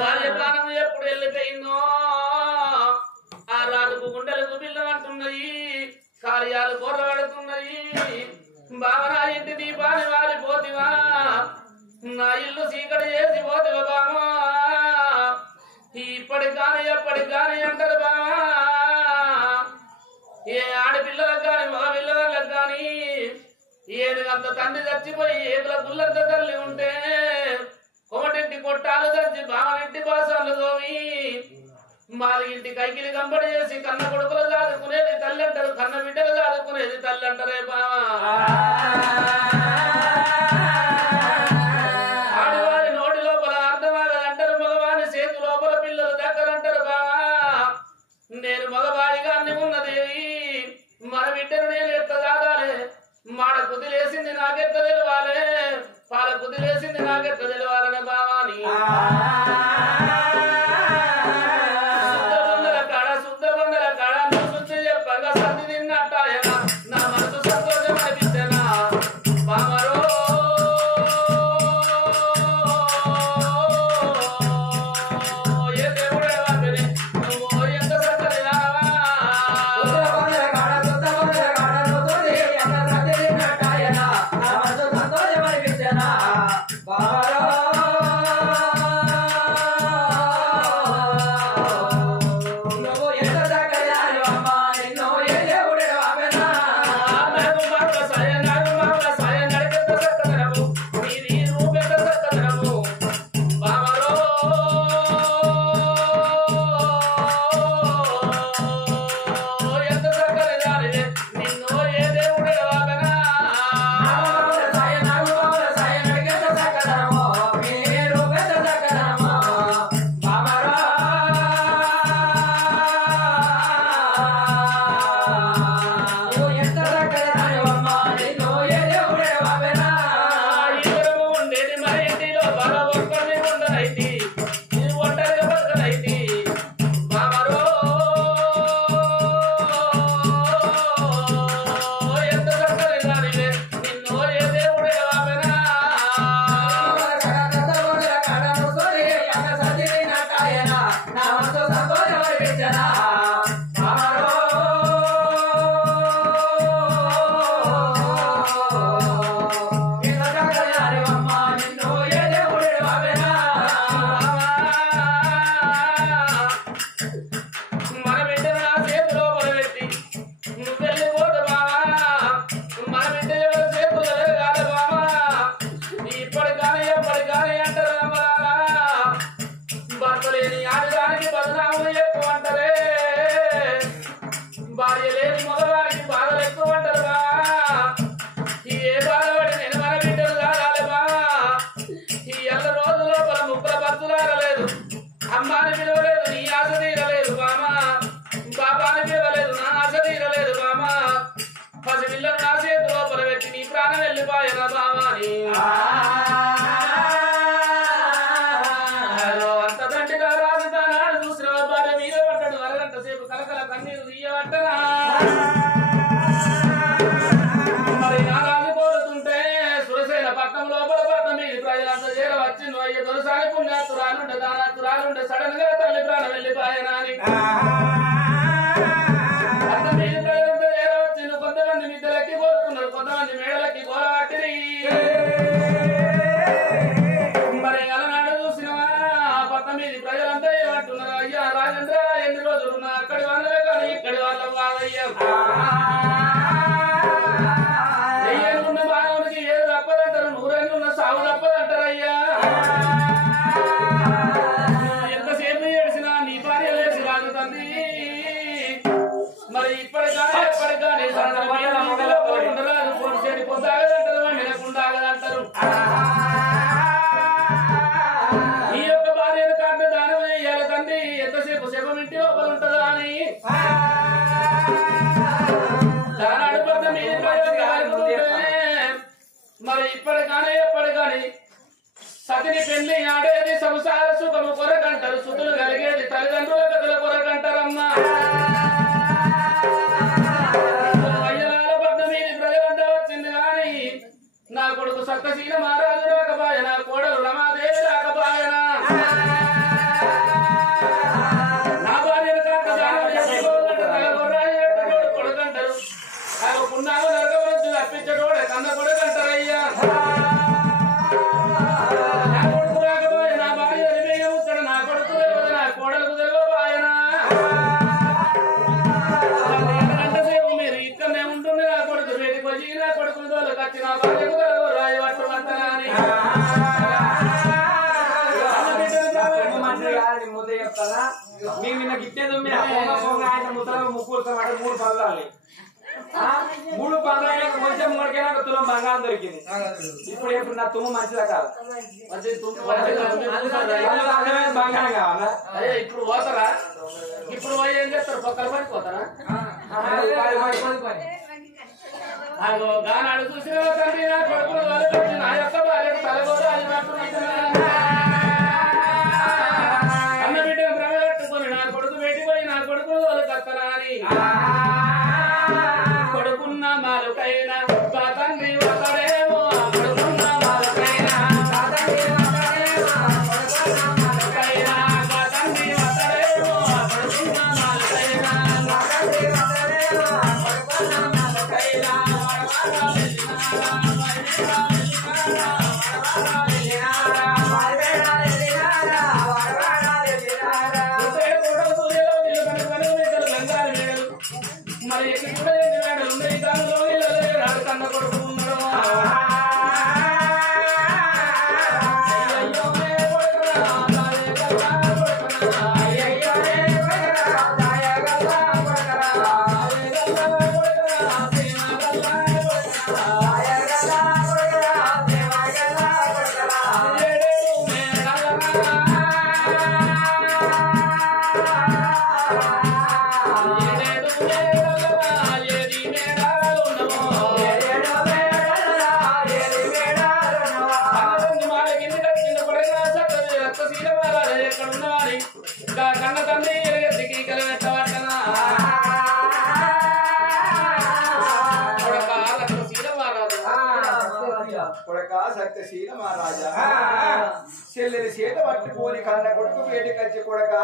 భార్య ప్రాణం ఎప్పుడు వెళ్ళిపోయిందో ఆ రాజుకు గుండెలకు బిల్లమంటున్నాయి, కార్యాలు కొర్రబడుతున్నాయి. బావనా ఇంటి దీపాన్ని వారిపోతివా, నా ఇల్లు చీకటి చేసి పోతివా బామా, ఇప్పటి కానీ ఎప్పటి కానీ అంటారు బామా. ఏ ఆడపిల్లలకు కానీ మగ పిల్లలకు కానీ ఏనుగంత తండ్రి చచ్చిపోయి ఏకుల గుళ్ళంత తల్లి ఉంటే కోటింటి కొట్టాలు తెచ్చి బావనింటి బాసాలు తోమి మాలింటి కైకిలి కంబడి చేసి కన్న కొడుకులు దాదుకునేది తల్లి అంటారు, కన్న బిడ్డలు దాదుకునేది తల్లి అంటారే బావా. ఆడవారి నోటి లోపల అర్థమాగదంటారు, మగవాని చేతి లోపల పిల్లలు దగ్గరంటారు బావా. నేను మగవాడిగా అన్ని ఉన్నదేవి, మన బిడ్డను నేను ఎట్ట దాదాలే, మాడ కుదిలేసింది నాకెట్ట తెలవాలి, పాల కుదిలేసింది నాకెట్ట తెలవాలనే బావాని. శుద్ధ బండల కాడ నువ్వు శుద్ధి చెప్పగా సర్ది తిన్నట్టాయన నా మనసు సంతోషం అనిపించనా బామరో. ఏ దేవుడే వాపిని నువ్వు ఎంత సక్కదిలా భార్య లేని మగవారికి బాధలు ఎక్కువ అంటారు బా. ఏ బాధపడి నేను మన బిడ్డలు కావాలి బా. ఈ ఎల్ల రోజు లోపల ముక్కల బతులాగలేదు, అమ్మాని పిలవలేదు నీ ఆశ తీరలేదు బామా, బాబాని పిలవలేదు నా ఆశ తీరలేదు బామా. పసి పిల్లలు నా చేతి లోపల పెట్టి నీ ప్రాణం వెళ్ళిపోయిన బామాని. అంత దండిగా రాజు తానాడు చూసిన భార్య మీద పడ్డాడు, అరగంట సేపు కలకల కన్నీరు తీయబట్టరా. మరి నారాజు కోరుతుంటే సురసేన పట్టణం లోపల పట్టణం మీద ప్రజలంతా చేరవచ్చింది. అయ్య దొరసాని పుణ్యాతురాలుండే దానాతురాలుండే సడన్ గా తల్లి ప్రాణం వెళ్ళిపోయినా అని పట్టణం మీద ప్రజలంతా చేరవచ్చింది. కొంతమంది మిద్దెలకి కోరుతున్నారు, కొంతమంది మేడలకి కోరబట్టిరి. మరి అలనాడు చూసినవా పట్టణం మీద ప్రజలంతా ఏమంటున్నారు, అయ్యా రాజేంద్ర ఎన్ని రోజులు ఉన్నా అక్కడి వాళ్ళే కానీ ఇక్కడి వాళ్ళ వాదయ్యా. ఉన్న మానవునికి ఏది తప్పదంటారు, నూరేళ్ళున్న సాగు తప్పదంటారు అయ్యా. ఎంతసేపు ఏడిసినా నీ భార్య లేచి రాజుతుంది. మరి ఇప్పటికానే ఎప్పటికానే ఉండరాదు, పొడిసేది పొద్దాగదంటారు, వండినకుండాగదంటారు. ఈ యొక్క భార్యను కాటు దానం చేయాలి తండ్రి, ఎంతసేపు శవం ఇంటి లోపల ఉంటుందా అని దానాడు పద్ద మీద మరి ఇప్పటికానే ఎప్పటికాని సతిని పెళ్లి ఆడేది సంసార సుఖము కొరకంటారు, సుతులు కలిగేది తల్లిదండ్రుల కథల కొరకంటారమ్మా. అయ్యనాల పద్ద మీద ప్రజలంతా వచ్చింది కానీ నా కొడుకు సత్తశీల మహారాజు రాకపాయ, నా కోడలు రమాదేవి రాకపాయ. 3 పదాలని 3 పదాలైనా కొంచెం ముడికైనా తులం బంగారం దొరికింది. ఇప్పుడు నా తుమ్ము మంచిదా కాదు బంగారం కావాలా? అదే ఇప్పుడు పోతారా? ఇప్పుడు పోయి ఏం చేస్తారు? పక్కన పడిపోతారా? గానాడు చూసిన తండ్రి నా కొడుకులు వాళ్ళకి నా యొక్క భార్యకు తలగోడు అది అన్న బిడ్డను ప్రవేశపెట్టుకుని నా కొడుకు పెట్టిపోయి నా కొడుకులు వాళ్ళకి వస్తారా అని కొడుకున్న మాలుకైనా తండ్రి ఒకడేమో కొడుకున్న మాలుకైనా తండ్రి ఒకడేమో కొడుకున్న మాలుకైనా మరి ఎక్కడ ఉన్నాయి దానిలో కన్న కొడుకు ఉన్నాడు. కన్న తండ్రి ఎరగతికి కలవెట్టవట్టనా కొడక సత్యశీల మహారాజా చెల్లెని చేత పట్టుకొని కన్న కొడుకు వేటికచ్చి కొడక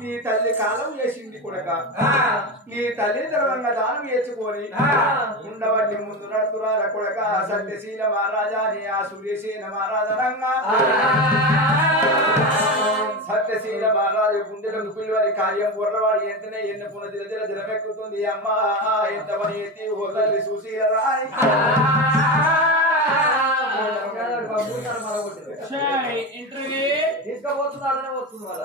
నీ తల్లి కాలం చేసింది కొడక నీ తల్లి తరవంగా దానం చేసుకొని ఉండబట్టి ముందు నడుతురాల కొడక సత్యశీల మహారాజా నీ ఆ సూర్యసేన మహారాజనంగా సత్యశీల మహారాజు గుండెలకు పిలువని కార్యం బుర్రవాడు ఎంతనే ఎన్నుకున్న దిల దిలమెక్కుతుంది అమ్మ ఎంత పని ఎత్తి ఓ తల్లి సుశీల తీసుకపోతున్నారనే వస్తుంది వాళ్ళ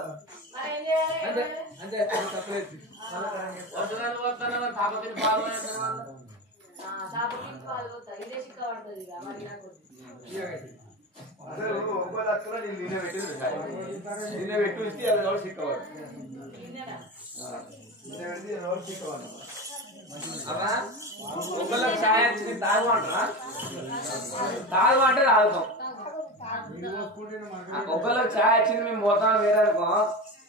అసలు ఒక్కో లక్షలో నేను నిన్న పెట్టు ఇస్తే అది ఎవరు సిక్కవాడు నిన్న పెడితే ఎవరు సిక్కవాడు ఒకళ్ళకి ఛాయ్ వచ్చింది తాగమంటారా? తాగమంటే తాగుతాం. ఒకళ్ళకి ఛాయ్ వచ్చింది మేము పోతాం వేరే అనుకో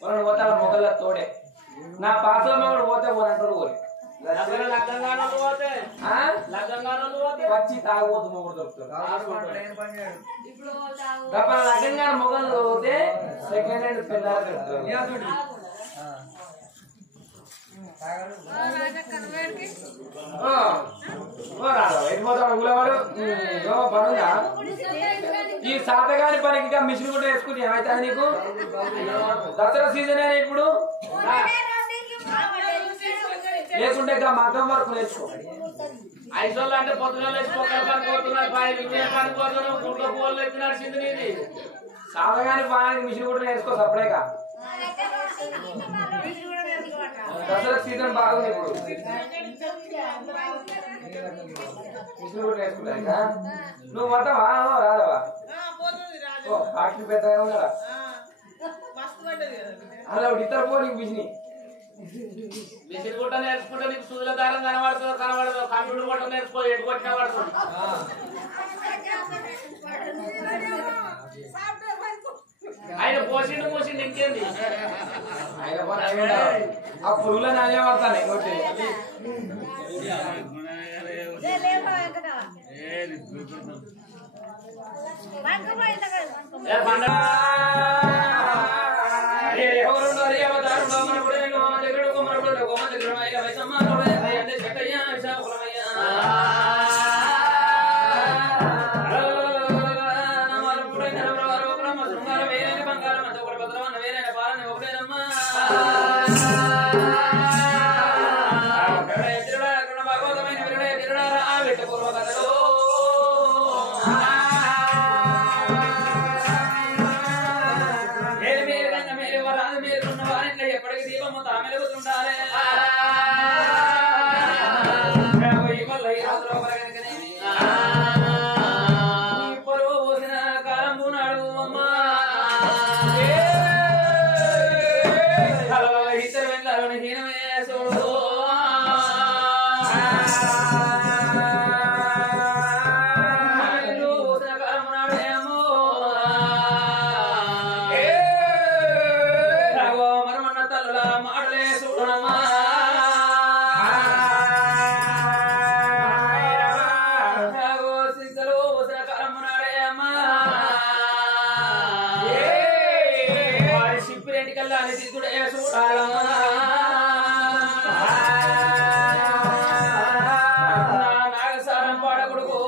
వాళ్ళని పోతా మొగల తోడే నా పాత్ర కూడా పోతే పోనంటారు పోయి వచ్చి తాగబోతు మొగుడు దొరుకుతారు. లగ్గంగా మొగలు పోతే సెకండ్ హ్యాండ్ పిల్లలు దొరుకుతారు. ఈ సాతగాని పనికి మిషన్ కూడా వేసుకుంటే ఏమైతే నీకు దసరా సీజన్ అయినా ఇప్పుడు లేకుంటే మగ్గం వరకు నేర్చుకో. 5 రోజులు అంటే పొద్దున గుంట్లో పోలు ఎత్తి నడిచింది నీది. సాతగాని పనికి మిషన్ కూడా నేర్చుకో సపరేగా. దసరా సీజన్ బాగుంది ఇప్పుడు మిషన్ కూడా నేర్చుకుంటా. నువ్వు వస్తావా రాదవా? ఫ్యాక్టరీ పెద్దగా ఉన్నారా అలా ఇద్దరు పో నీకు మిషన్ మిషన్ గుట్ట నేర్చుకుంటే నీకు సూదుల దారం కనబడుతుందో కనబడదు. కంప్యూటర్ గుట్ట నేర్చుకో ఎటు కొట్టినా పడుతుంది. ఆయన పోసిండు మూసిండు ఇంకేంది ఆ పురుగులని అనే పడతాను ఇంకోటి తెల్లాని దిద్దుడే చూడాలా నాగసారం పాడకుడుకో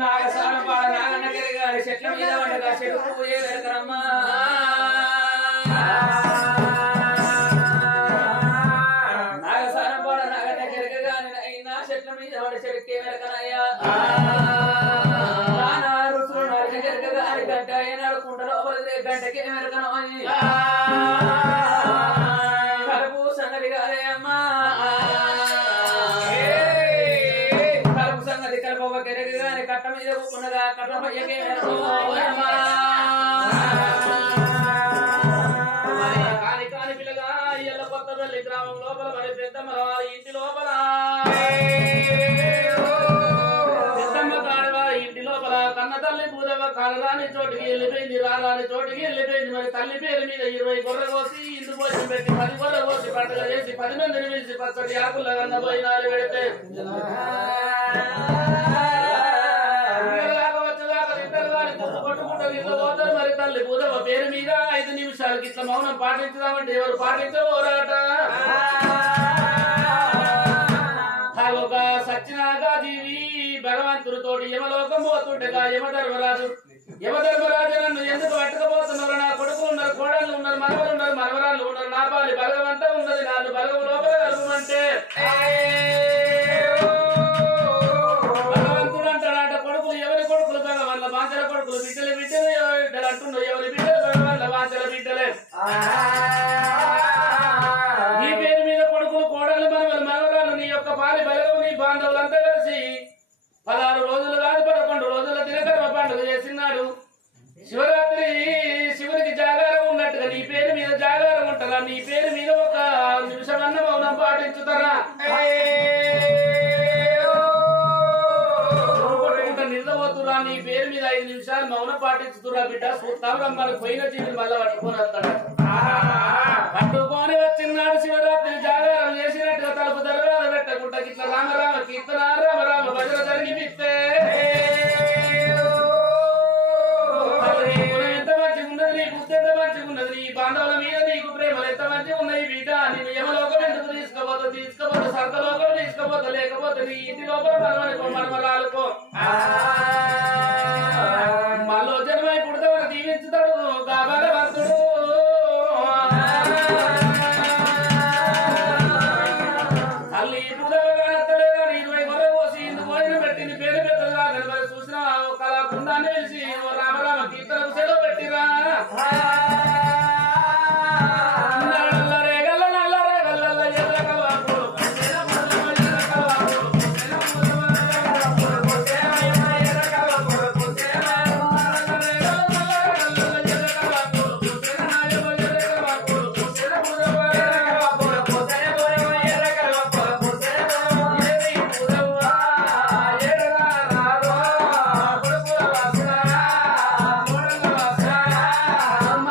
నాగసారం పాడ నాగన్న గారి చెట్ల మీద వండగా చెడుకు ఏ వెరకరమ్మా నాగసారం పాడ నాగన్న గిరగగాని అయినా చెట్ల మీద వాడి చెడుకే వెరకనయ్యా రుసులు నరక గిరగగాని గంట అయినాడు కుండ లోపల గంటకే వెరకనయ్యి కలుపు సంగతి కాదే అమ్మా కలుపు సంగతి కలుపు గిరగగాని కట్ట మీద కూకున్నగా కట్ట పయ్యకే వెరకనమ్మా కాని కాని పిల్లగా ఇయ్యల కొత్త తల్లి గ్రామం లోపల మరి పెద్దమ్మ ఇంటి లోపల పెద్దమ్మ కాడవ ఇంటి లోపల కన్న తల్లి పూజవ కాలరాని చోటికి వెళ్ళిపోయింది రారాని చోటికి వెళ్ళిపోయింది మరి తల్లి పేరు మీద 20 గొర్రె కోసి ఇందు భోజనం పెట్టి 10 గొర్రె కోసి పండుగ చేసి 10 మందిని పిలిచి పచ్చడి ఆకుల కన్న భోజనాలు పెడితే కొట్టుకుంటారు ఇట్లా పోతారు మరి తల్లి పూజవ పేరు మీద 5 నిమిషాలకి ఇట్లా మౌనం పాటించుదామంటే ఎవరు పాటించబోరాట ఒక సత్యనాగా జీవి భగవంతుడితోటి యమలోకం పోతుండగా యమధర్మరాజు నన్ను ఎందుకు పట్టుకపోతున్నారు నా కొడుకులు ఉన్నారు కోడళ్ళు ఉన్నారు మనవలు ఉన్నారు మనవరాళ్ళు ఉన్నారు నా పాలి బలగమంతా ఉన్నది నాలుగు బలగం లోపల కలుపుమంటే భగవంతుడు అంటాడంట కొడుకులు ఎవరి కొడుకులు భగవాన్ల బాంచల కొడుకులు బిడ్డలు బిడ్డలు బిడ్డలు అంటున్నారు ఎవరి బిడ్డలు భగవాన్ల బాంచల బిడ్డలే నీ పేరు మీద కొడుకులు కోడళ్ళు మనవలు మనవరాళ్ళు నీ యొక్క పాలి బలగం నీ బాంధవులంతా కలిసి 16 రోజులు కాదు 11 రోజుల దినకర్మ పండుగ చేసినాడు శివరాత్రి శివునికి జాగారం ఉన్నట్టుగా నీ పేరు మీద జాగారం ఉంటుందా నీ పేరు మీద ఒక నిమిషమన్న మౌనం పాటించుతారా నిలబోతురా నీ పేరు మీద 5 నిమిషాలు మౌనం పాటించుతురా బిడ్డ సూత్తాం మనకు పోయిన జీవిని మళ్ళా పట్టుకొని వస్తాడు పట్టుకొని వచ్చినాడు శివరాత్రి జాగారం చేసినట్టుగా తలుపు దర్వాద పెట్టకుండా ఇట్లా రామరామ కీర్తన రామ రామ భజన జరిగిపిస్తే ఎంత మంచిగా ఉన్నది నీ బుద్ధి ఎంత మంచిగా ఉన్నది నీ బాంధవుల మీద నీకు ప్రేమలు ఎంత మంచిగా ఉన్నాయి బిడ్డ నేను యమలోకం ఎందుకు తీసుకోపోతా సర్కలోకం తీసుకోపోతా లేకపోతే నీ ఇంటి లోపల మనమరాలుకో మళ్ళీ జన్మై పుడతామని దీవించుతాడు భగవంతుడు తల్లి పుడవగానే 20 గొర్రె పోసి ఇందు భోజనం పెట్టింది పేరు పెద్దగా మరి చూసిన కళ బృందాన్ని పిలిచి రామరామ కీర్తనకు సెలవు పెట్టిరా అమ్మ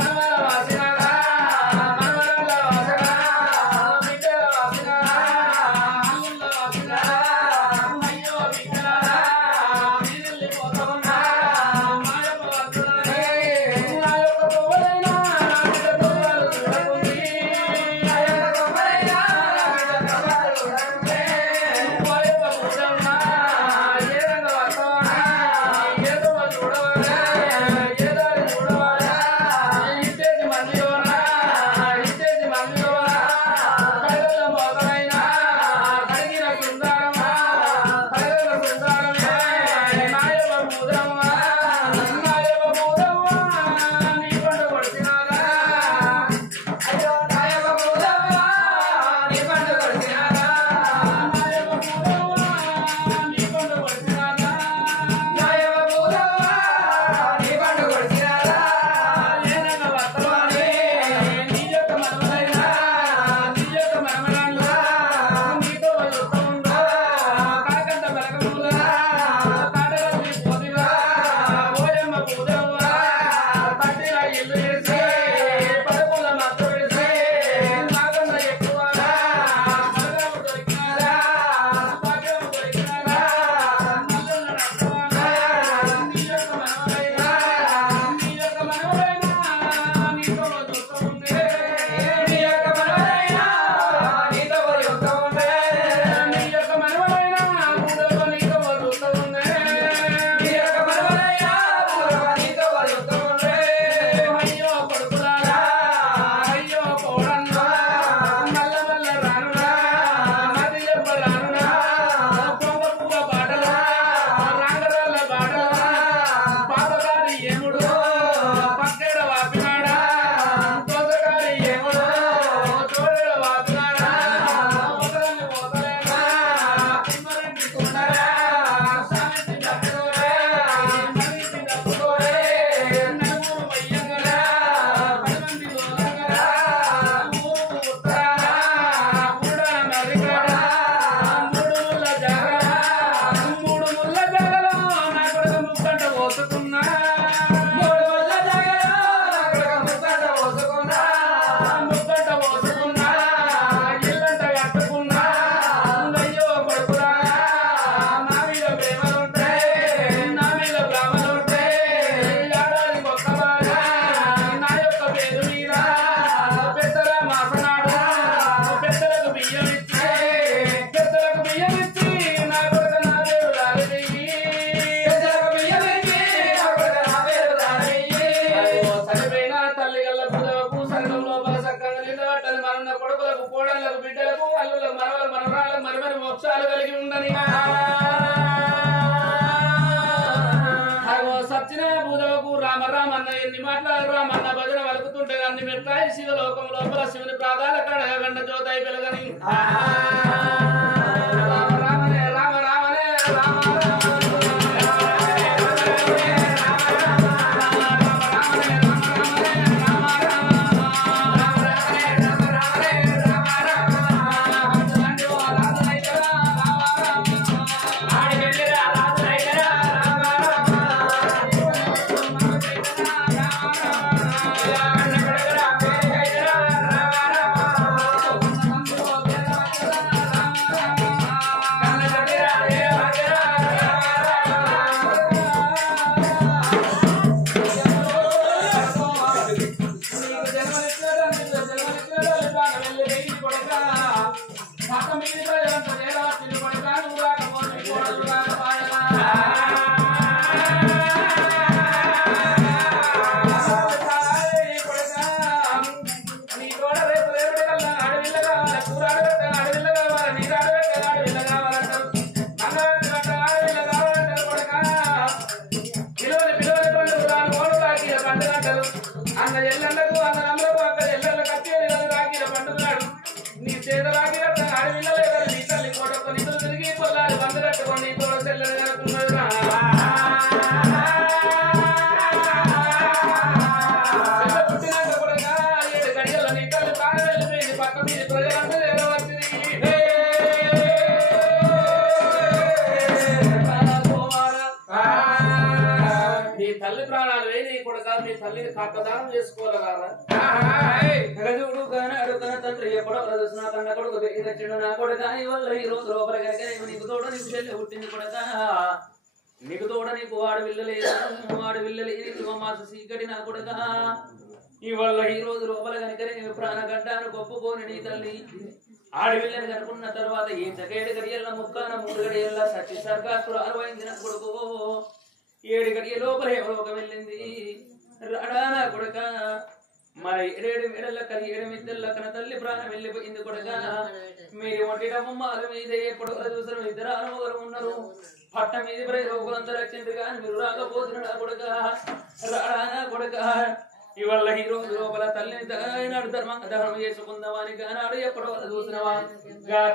రామన్న ఎన్ని మాట్లాడారు రామన్న భజన వలుకుతుంటే అన్ని మెట్టాయి శివలోకం లోపల శివుని ప్రాధాల గండ జ్యోతాయి వెలగని రామ రామనే రామ రామనే రామ తల్లిని కట్టదానం చేసుకోవాలరా జగజుడు కానాడు కన తండ్రి ఎప్పుడో ప్రదర్శన కన్న కొడుకు తెచ్చిన నా కొడుక వల్ల ఈ రోజు లోపల కనుక నీకు తోడ నీకు చెల్లి పుట్టింది కొడక నీకు తోడ నీకు ఆడవిల్లలేదు మాస సీకటి నా కొడక ఇవాళ ఈ రోజు లోపల కనుక నేను ప్రాణగడ్డాను గొప్పకోని నీ తల్లి ఆడవిల్లని కనుకున్న తర్వాత ఈ జగేడు గడియల్ల ముక్కాన 3 గడియల్ల సచ్చి సర్గాసురు 60 నా కొడుకు 7 గడియ లోపల ఎవరో వెళ్ళింది రాడా కొడక మరి 7 మెడల కలి 7 మిద్దెల కన తల్లి ప్రాణం వెళ్ళిపోయింది కొడక మీరు ఒంటిడమ్మ మీద ఎప్పుడు చూసారు 2 ఆనమగలు ఉన్నారు పట్ట మీద రోగులందరూ వచ్చింది కానీ మీరు రాకపోతున్నాడా కొడక రాడా కొడక ఇవాళ ఈ రోజు లోపల తల్లిని నాడు ధర్మం చేసుకుందామని నాడు ఎప్పుడో చూసినవా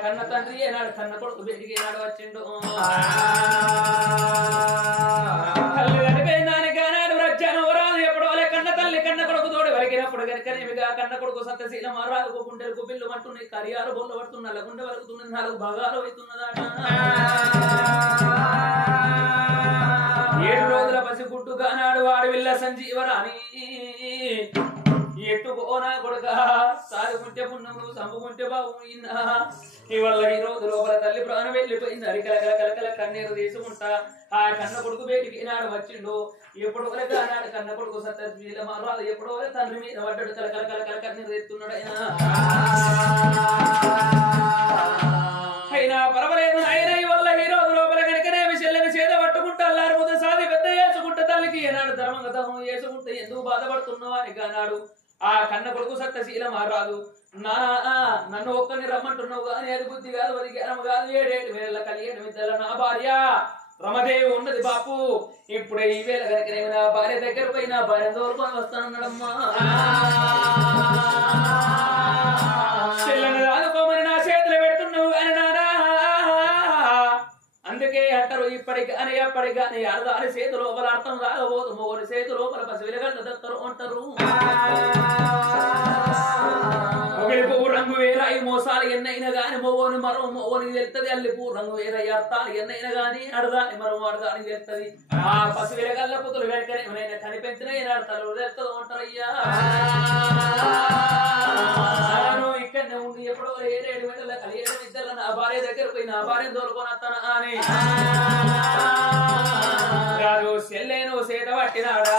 కన్న తండ్రి ఏనాడు కన్న కొడుకు బయటికి ఏనాడు వచ్చిండు కన్న కొడుకు తోడు వరికినప్పుడు కనుకనేమిగా కన్న కొడుకు సత్యశీల మారాలు గుండెలకు బిల్లు పట్టున్నాయి కరియాలు బొల్ల పడుతున్న గుండె వలుకుతున్నది 4 భాగాలు అవుతున్నదాట 7 రోజుల పసిగుట్టు కానాడు వాడివిల్ల సంజీవరాని ఎట్టుకోనా కొడుక సాగుకుంటే పున్నము సంపుకుంటే బాబు ఇవాళ ఈ రోజు లోపల తల్లి ప్రాణం వెళ్ళిపోయింది అరికల కలకల కన్నీరు తీసుకుంటా ఆ కన్న కొడుకు బయటికి నాడు వచ్చిండు ఎప్పుడు వరకు ఆనాడు కన్న కొడుకు సత్యశీల మారాలు ఎప్పుడో తండ్రి మీద పడ్డాడు కలకల కన్నీరు తెస్తున్నాడు అయినా పర్వాలేదు ఆయన ఇవాళ ఈ రోజు లోపల కనుకనే విషయాలను చేత పట్టుకుంటా అల్లారు ముందు సాది పెద్ద చేసుకుంటే తల్లికి ఏనాడు ధర్మంగతం చేసుకుంటే ఎందుకు బాధపడుతున్నావు అని కానాడు ఆ కన్న కొడుకు సత్యశీల మారాదు నన్ను ఒక్కని రమ్మంటున్నావు కానీ అది బుద్ధి కాదు అది జ్ఞానం కాదు 7 వేల కలిగేడు మిద్దల నా భార్య రమదేవి ఉన్నది బాపు ఇప్పుడే ఈ వేళ కనుక నా భార్య దగ్గర పోయి నా భార్య తోలుకొని వస్తానన్నాడమ్మా చెల్లని రాదుకోమని నా చేతులు పెడుతున్నావు అని నానా అందుకే అంటారు ఇప్పటికి అని ఎప్పటికి కానీ అర్థాని చేతు లోపల అర్థం రాకపోదు మొగని చేతు లోపల పసివిలగడ్డ దత్తరు అంటారు పువ్వు రంగు వేర ఈ మోసాలు ఎన్నైనా గాని మొగోని మరో మొగోనికి తెలుస్తుంది అల్లి పువ్వు రంగు వేర ఈ అర్థాలు ఎన్నైనా గాని అడదాని మరో అడదానికి తెలుస్తుంది ఆ పసివిలగల్ల పుతులు వెనకనే కనిపెంచిన ఏనాడతారు తెలుస్తుంది అంటారయ్యా ఇక్కడనే ఉండి ఎప్పుడో 7 గంటల కలిగేడు మిద్దల నా భార్య దగ్గర పోయి నా భార్యను తోలుకొని వస్తాను అని కాదు సెల్లేను సేత పట్టినాడా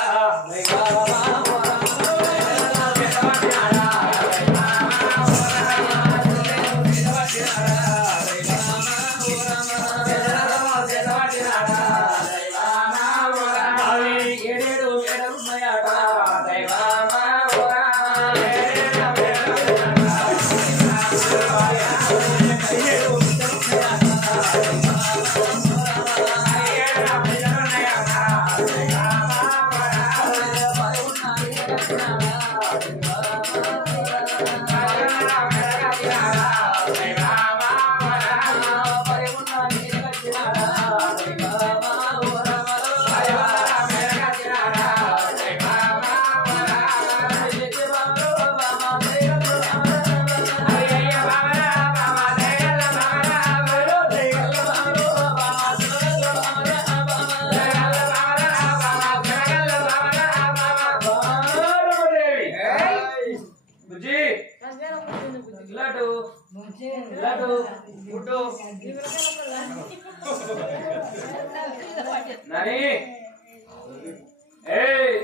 నని ఏయ్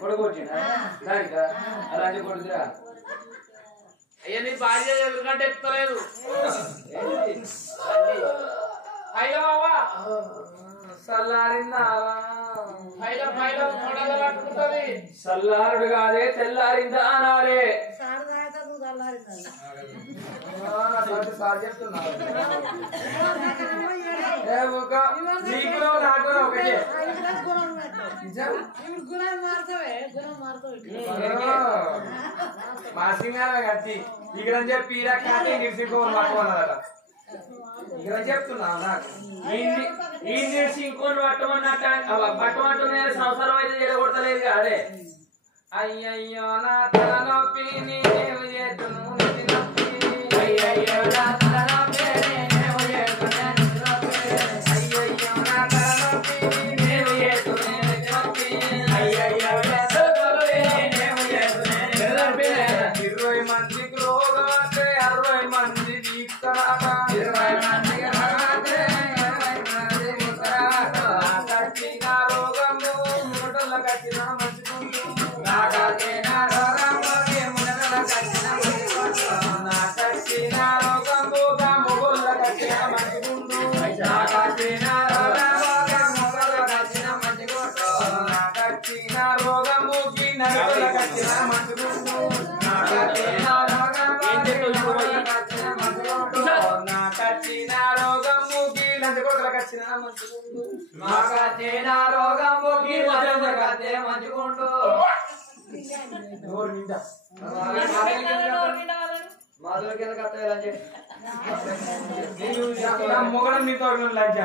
కొడుకొచ్చిందా దానికా అలాంటి కొడుకురా అయ్యా నీ భార్య ఎదురుకంటే ఎక్కలేదు అయ్యో బాబా సల్లారిందా పైల మొడలు పట్టుకుంటది సల్లారుడు కాదే తెల్లారిందా అనాలే నీకు నాకు ఒకటే మా సింగారం కట్టి ఇక్కడ చెప్పి ఈడ కాటే నిలిచిపోని పట్టుకున్నదట ఇక్కడ చెప్తున్నావు నాకు ఈ నిలిచి ఇంకోని పట్టమన్నట్ట పట్టమంటున్న సంవత్సరం అయితే జరగొడతలేదు కాదే అయ్యయ్యో నా తల నొప్పి నీవు చేతును నొప్పి అయ్యయ్యో నా తల నొప్పి నీవు చేతును నొప్పి అయ్యయ్యో నా తల నొప్పి నీవు చేతును నొప్పి అయ్యయ్యో నా తల నొప్పి నీవు చేతును నొప్పి 20 మందికి రోగం అంటే 60 మంది దీక్షరాట 20 మందికి రోగం అంటే 20 మంది ముసరాట కట్టిన రోగము మురటల కట్టిన మంచుకుంటూ నాకట్టిన రోగము మురటల కట్టిన మంచుకుంటూ నాకట్టిన రోగము మొగోళ్ళ కట్టిన మంచుకుంటూ నాకట్టిన రోగము మొగోళ్ళ కట్టిన మంచుకుంటూ నాకట్టిన రోగముకి నరుల కట్టిన మంచుకుంటూ నాకట్టిన నాకట్టిన రోగముకి లంచగొడ్ల కట్టిన మంచుకుంటూ నాకట్టిన రోగముకి లంచగొడ్ల కట్టిన మంచుకుంటూ మొగడం నీతో లజ్జ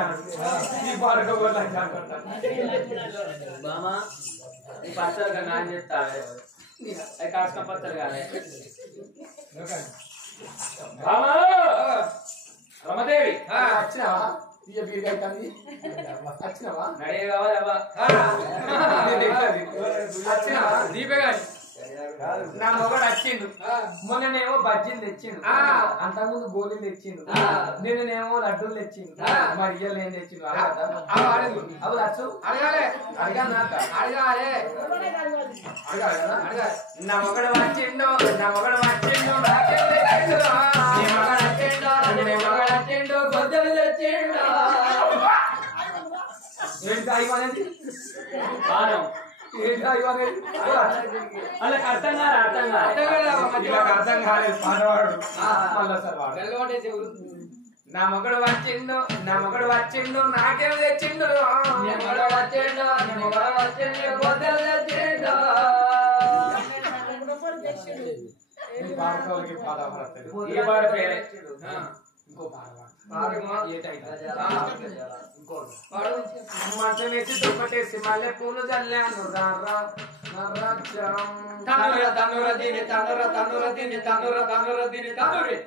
నీ పాడుకో లజ్జ బామా ఈ పచ్చడి కన్నా అని చెప్తావే అది కాసుక పచ్చడి కాదే రమదేవి వచ్చినావా వచ్చినావా నడే కావాలి అబ్బా వచ్చినావా దీపే గారి నా మొగడు వచ్చిండు మొన్ననేమో బజ్జీలు తెచ్చిండు అంతకుముందు గోళీలు తెచ్చిండు నిన్ననేమో లడ్డూలు తెచ్చిండు మరి ఇయ్యలు ఏం తెచ్చిండు అవు వచ్చు అడగాలే అడిగా అడగాలే నా మొగడు వచ్చిండు నా మొగడు వచ్చిండు నాకేం తెచ్చిండు నీ మొగడు వచ్చిండు నీ మొగడు వచ్చిండు గొద్దలు తెచ్చిండు ఏంటి అయ్యమనేది బాణం ఏంటి అయ్యమనేది వాళ్ళకి అర్థం కాదు అర్థం కాలేదు పాడవాడు మళ్ళా సార్ వాడు నా మొగడు వచ్చిండు నా మొగడు వచ్చిండు నాకేం తెచ్చిండు నీ మొగడు వచ్చిండు నీ మొగడు వచ్చిండు గొద్దలు తెచ్చిండు ఈ పాడకోలకి పాట పడతాడు ఈ పాట పేరే ఇంకో మంచం వేసి దుప్పటేసి మల్లె పూలు చల్లాను రారా తనుర తనుర దీని తనుర తనుర దీని తనుర తనుర దీని తనురి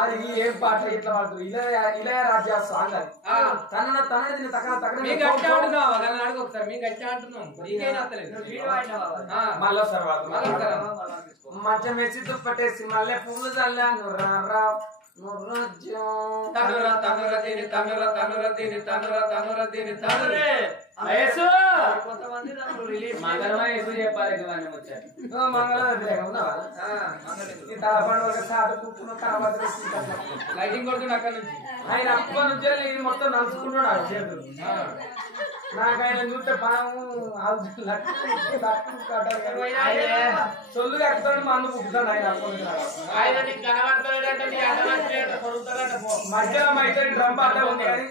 అది ఏం పాట ఇట్లా పాడుతుంది ఇలయ రాజ్య సాంగ్ అది తన తనది తన మీకు గట్టి అంటున్నావా నన్ను అడుగు ఒకసారి మీకు గట్టి అంటున్నాం మళ్ళీ సార్ మంచం వేసి దుప్పటేసి మల్లె పూలు చల్లాను రారా తనుర తనుర దీని తనుర తనుర దీని తనుర తనుర దీని తనురే వయసు కొంతమంది నన్ను రిలీజ్ మంగళమా యేసు చెప్పాలి ఇవన్నీ వచ్చాయి లైటింగ్ కొడుతున్నా అక్కడ నుంచి ఆయన అప్పటి నుంచి మొత్తం నలుచుకున్నాడు చేతులు నాకు ఆయన చూస్తే పాము సొల్లు కట్టుతాడు మందు పుక్కుతాడు ఆయన అప్పటి ఆయన నీకు కనబడతాడంటే నీ అడ్డ కొడుతాడంట మధ్యలో అయితే డ్రమ్ అట్లా ఉంది కానీ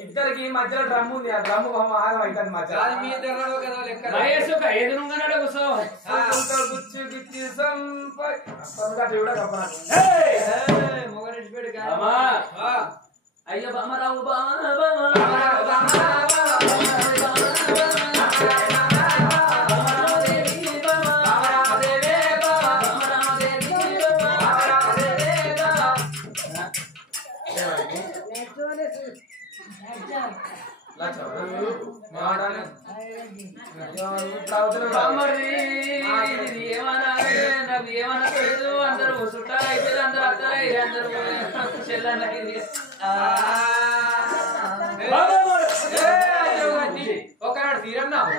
ఇద్దరికి మధ్యలో డ్రమ్ ఉంది ఆ డ్రమ్ బొమ్మ ఆగం అవుతుంది మధ్యలో అది మీ దగ్గర కదా లెక్క వయసు ఎదురుగానే కూర్చోవాలి మొగరెడ్డిపేట అమ్మా అయ్య బామరావు బామ్మర్ది, ఇది ఏమనాలి? నాకు ఏమన్నా తెలియదు. అందరూ చుట్టాలు అయితే అందరూ అత్తలే అందరూ చెల్లెళ్ళు అయితే. ఒకనాడు తీరన్నావు,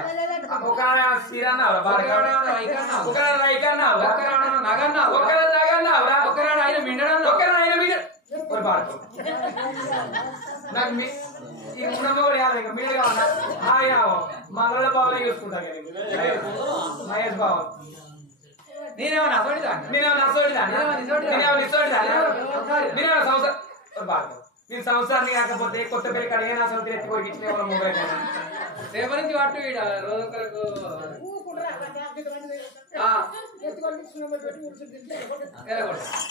ఒకనాడు తీరన్నావు, ఒకనాడు రైకన్నావు, ఒకనాడు నగన్నావు, ఒకనాడు నగన్నావు, ఒకనాడు ఆయన మిండడన్నావు, ఒకనాడు ఆయన మీద నాకు ఈ ఉన్నమ్మ కూడా కాదు, ఇంకా మీరు కావాలా మంగళ బాబులే చూసుకుంటా మహేష్ బాబు. నేనేమన్నా అసోడిదా, నేనేమన్నా అసోడిదా, నేనేమన్నా ఇసోడిదా, నేనేమన్నా సంవత్సరం బాగా నేను సంవత్సరాన్ని కాకపోతే కొత్త పెళ్లి కడిగిన అసలు ఎత్తుకోరికి ఇచ్చిన వాళ్ళ మొబైల్ రేపు నుంచి పట్టు వీడ రోజొకరకు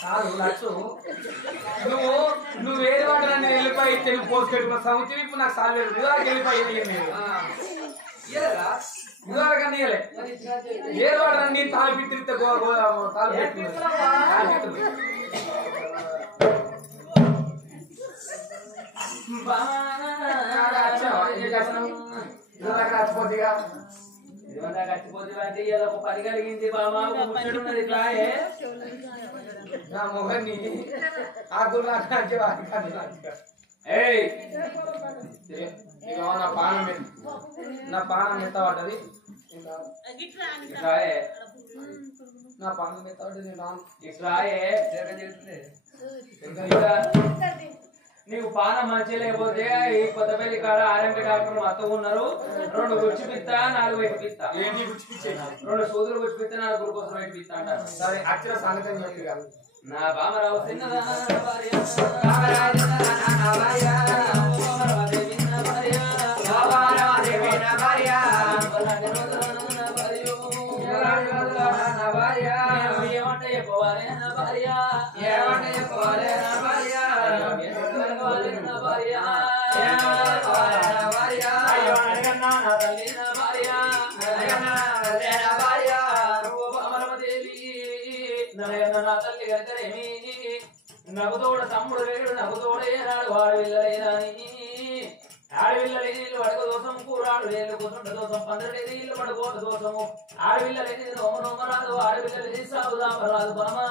కాదు లక్షు నువ్వు వేరే వాడు నన్ను వెళ్ళిపోయి తెలుగు పోస్ట్ పెట్టుకున్న సంవత్సరం ఇప్పుడు నాకు సార్ లేదు ఇదివరకు వెళ్ళిపోయి ఇదివరకన్నా ఇవ్వలే వేరే వాడు నన్ను నేను తాలు పిత్తిరితే తాలు పెట్టుకున్నాను చచ్చిపోతే ఏదో ఒక పని కలిగింది బామా ముచ్చడున్నది ఇట్లాయే నా మొహన్ని ఆకులు నా పానం ఎంత పడ్డది నా పానం ఎంత పడ్డది ఇట్లాయే నీకు పానం మంచి లేకపోతే ఈ కొత్తపల్లి కాడ ఆర్ఎంపీ డాక్టర్ మొత్తం ఉన్నారు 2 గుచ్చిపిత్తా 4 పెట్టిపిత్తా ఏంటి గుచ్చిపిచ్చే 2 సూదులు గుచ్చిపిత్తా 4 గ్లూకోజ్ పెట్టిపిత్తా అంటారు. సరే అక్షర సంగతి చెప్పి నా బామరావు చిన్నదా ఏమంటే చెప్పవాలి నా భార్య ఏమంటే చెప్పవాలి నా భార్య నగుతోడ తమ్ముడు లేడు నగుతోడే నాడు వాడు వెళ్ళలేదని ఆడవిల్లలేని నీళ్ళు పడక దోషం కూరాడు లేని కూర్చుంట దోషం 12 నీళ్ళు పడుకోట దోషము ఆడవిల్లలేని నోమరాదు ఆడవిల్లలేని సాగుదామరాదు బామా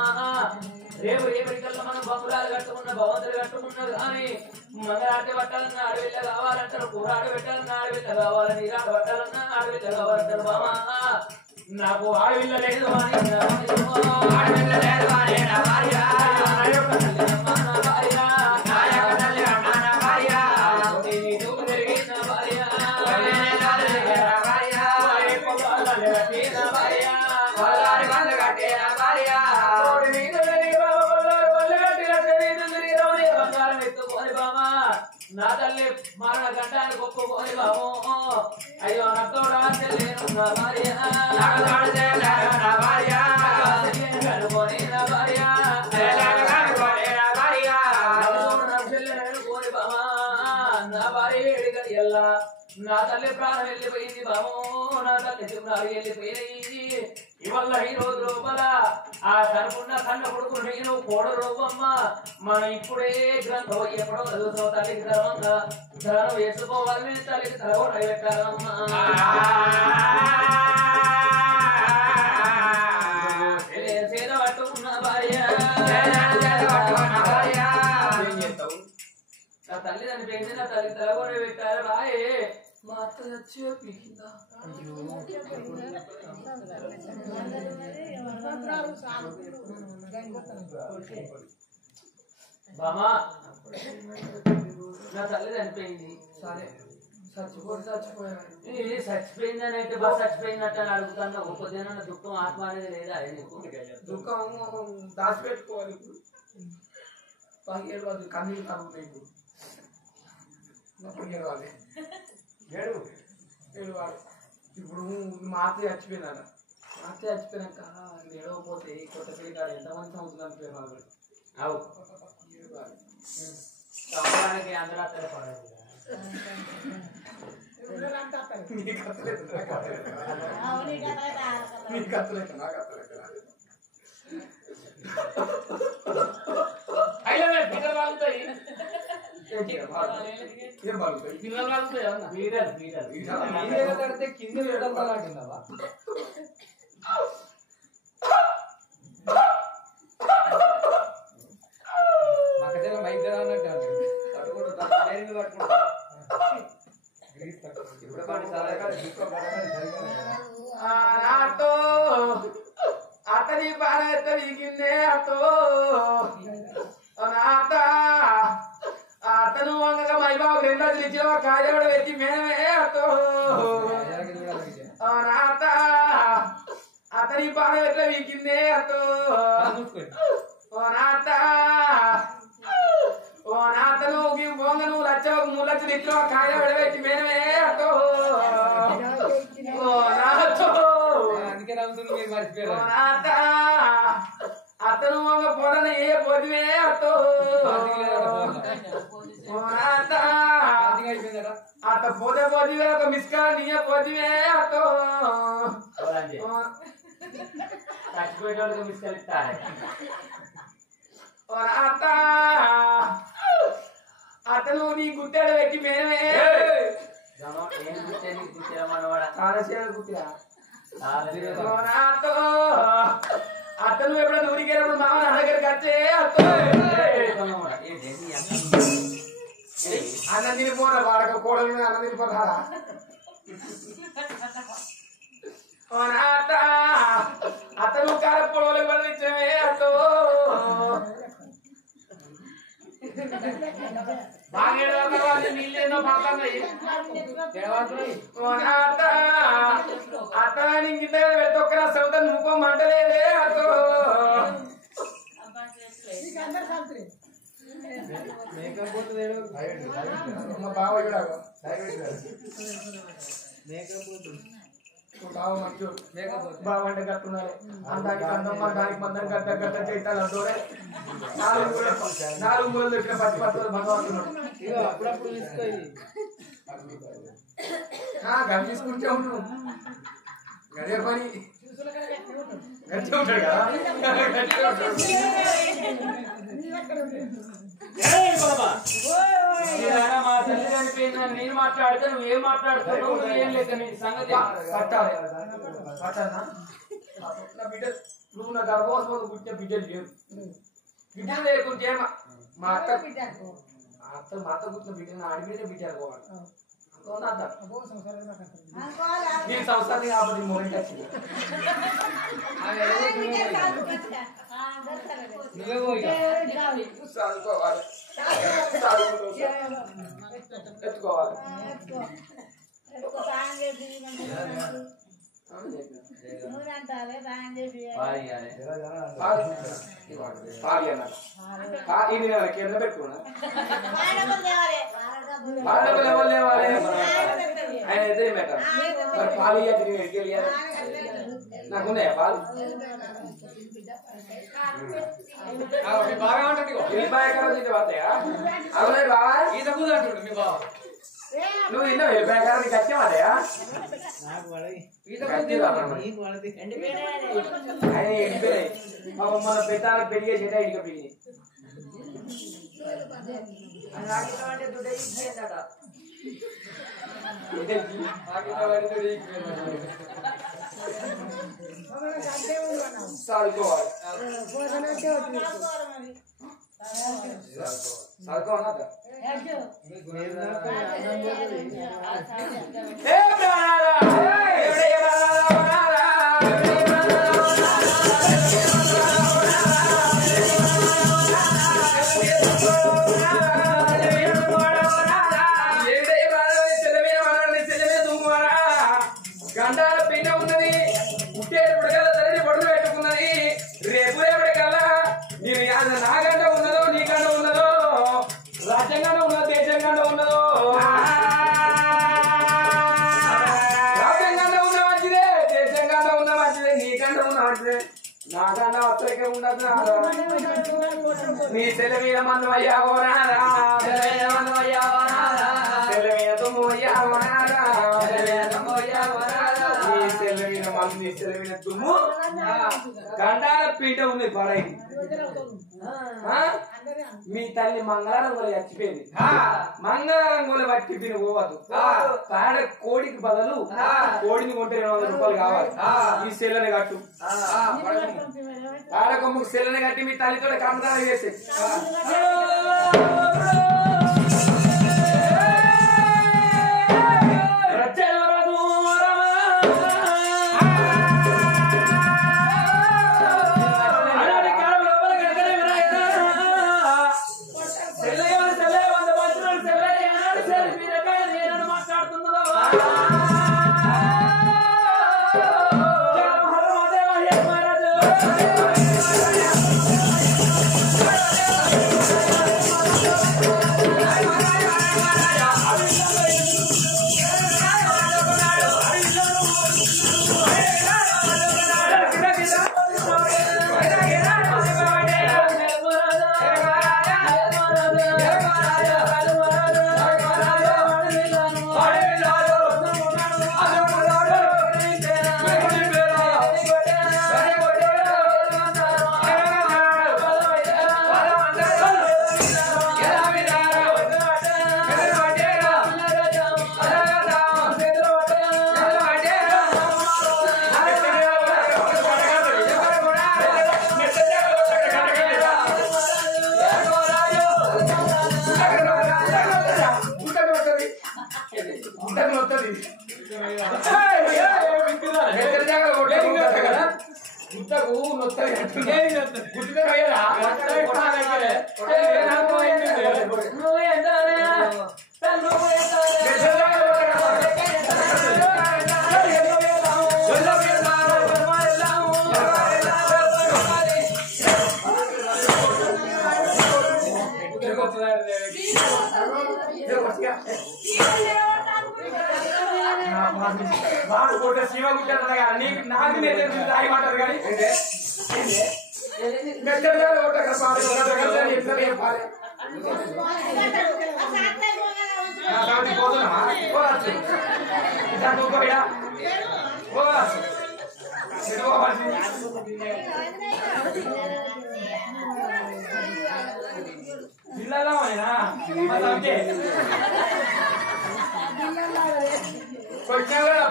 రేపు రేపటికల్లా మనం బొమ్మరాలు కట్టుకున్న భవంతులు కట్టుకున్నది కానీ మంగళారతి పట్టాలన్నా ఆడవిల్ల కావాలంటారు కూరాడు పెట్టాలన్నా ఆడవిల్ల కావాలని నీరాడు పట్టాలన్నా ఆడవిల్ల కావాలంటారు బామా నాకు ఆడవిల్ల లేదు అని ఆడవిల్ల లేదు అని నా భార్య నా తల్లి మరణ గంటాన్ని గొప్పపోయి బాబు అయ్యో నత్తోడా చెల్లేను నా భార్య నా భార్య కనుకొని నా భార్య కోరి బామా నా భార్య ఏడిగని ఎల్లా నా తల్లి ప్రాణం వెళ్ళిపోయింది బాబు నా తల్లి చిన్నాడు వెళ్ళిపోయినాయి ఇవల్ల ఈ రోజు లోపల ఆ తనుకున్న కన్న కొడుకు నేను కోడ రూపమ్మ మనం ఇప్పుడే గ్రంథం ఎప్పుడో చదువుతాం తల్లికి తరవంగా ధనం వేసుకోవాలని తల్లికి తరవ పెట్టాలమ్మా చేత పట్టుకున్న భార్య నా తల్లి దాన్ని పెంచి నా తల్లికి తరవ పెట్టారు రాయే మా అత్త చచ్చి పీకిందా బామా నా తల్లి చనిపోయింది సరే చచ్చిపోయిందని అయితే బాగా చచ్చిపోయిందట అని అడుగుతాను ఒక్కొక్క దుఃఖం ఆత్మ అనేది లేదా దుఃఖం దాచిపెట్టుకోవాలి ఇప్పుడు 17 రోజులు కన్నీళ్ళు తగ్గుతాయి ఇప్పుడు ఏడవాలి ఇప్పుడు మా అత్తయ్య చచ్చిపోయిందట మా అత్తయ్య చచ్చిపోయినాక ఏడవపోతే కొత్త పిల్లగాడు ఎంతమంది సంవత్సరాలు పేరు వాళ్ళు అవు సంవత్సరానికి అందరూ అత్తలే పడదు ఏం బాగుంటాయి పిల్లలు కాదుతాయి అన్న కింద పెట్టాలంటున్నావా మక్కజల మైద్య అన్నట్టు నాతో అతని బాధ ఎత్తడిగిందే అతో నాత అతను వంగగా మైబాబు రెండో ఇచ్చిన కాజాడు ఎత్తి మేమే అతో నాత అతని బాధ ఎట్లా వీకిందే అతో నాత నాతను బొంగను లచ్చ 3 లక్షలు ఇచ్చిన కాజాడు ఎత్తి మేమే అతో నాతో అందుకే నమ్ముతుంది మీరు మర్చిపోయారు అతను ఒక పొరను ఏ పొదివే అతో అత పొద పొదివే ఒక మిస్కాల్ నీయ పొదివే అతో చచ్చిపోయేటోళ్ళకి మిస్కాల్ ఇస్తారు అతను నీ గుట్టాడు వ్యక్తి మేమే అతను ఎప్పుడు నూరికేటప్పుడు మామ నా దగ్గరికి వచ్చే అన్న తినిపోరా వాడక కోడలు అన్న తినిపోతారా అతను కారపొడవలకు బదిలించమే అతో నీళ్ళేనో పడుతున్నాయి అతని కింద ఒక్కర సౌత నువ్వు మంటలేదే అతో బావ బావంటే కట్టున్నారు అందానికి అందం దానికి మందం గడ్డ గడ్డ చేస్తాను అంటూనే 4 మూలలు దొరికిన 10 భగవంతుడు అప్పుడప్పుడు తీసుకోయి గది తీసుకుంటే ఉండు గదే పని గట్టి ఉంటాడు కదా మా తల్లి చనిపోయిందని నేను మాట్లాడితే నువ్వు ఏం మాట్లాడుతున్నావు ఏం లేక నీ సంగతి కట్టాలి కట్టాలా నా బిడ్డ నువ్వు నా గర్భవసం పుట్టిన బిడ్డలు లేవు బిడ్డలు లేకుంటే మా అత్త పుట్టిన బిడ్డ నా అడిగితే బిడ్డ అనుకోవాలి నేను సంవత్సరానికి కాబట్టి మూమెంట్ వచ్చింది చదువుకోవాలి ఎత్తుకోవాలి కింద పెట్టుకున్నా పాలు ఎవరు లేవాలి ఆయన ఎదురు పెట్టారు మరి పాలు ఇయ్యాలి నాకున్నాయా పాలు బాగా ఉంటుంది పడతాయా అవునా బావా ఈత కూద అంటుండు మీ బావ నువ్వు తిన్నావు వెళ్ళిపోయాక నీకు వచ్చే పడతాయా ఆయన ఎండిపోయాయి మన పెద్దానికి పెళ్లి చేసేట ఇంక పెళ్లి చదువుకోవాలి చదువుకోవాలి గండాల పిండ ఉన్నది పుట్టేటప్పుడు కల్లా తల్లి బొడ్లు పెట్టుకున్నది రేపు రేపటికల్లా నేను నా గంట ఉన్నదో నీ గంట ఉన్నదో రాజ్యాంగంలో ఉన్నదో దేశంగా ఉన్నదో రాజ్యాంగంలో ఉన్న మంచిదే దేశంగా ఉన్న మంచిదే నీ గంట ఉన్న మంచిదే నా గంట వస్తేక ఉండదు నీ తెలవీన మన్ను అయ్యావో నారా తెలవీన మన్ను అయ్యావో నారా తెలవీన తుమ్ము అయ్యావో నారా తెలవీన తుమ్ము అయ్యావో నారా నీ తెలవీన మన్ను నీ తెలవీన తుమ్ము గండాల పీట ఉంది పడైంది మీ తల్లి మంగళవారం కూడా చచ్చిపోయింది మంగళవారం కూడా పట్టి తిని పోవద్దు కాడ కోడికి బదులు కోడిని కొంటే 200 రూపాయలు కావాలి ఈ సెల్లని కట్టు కాడ కొమ్ముకు సెల్లని కట్టి మీ తల్లితో కమదానం చేసి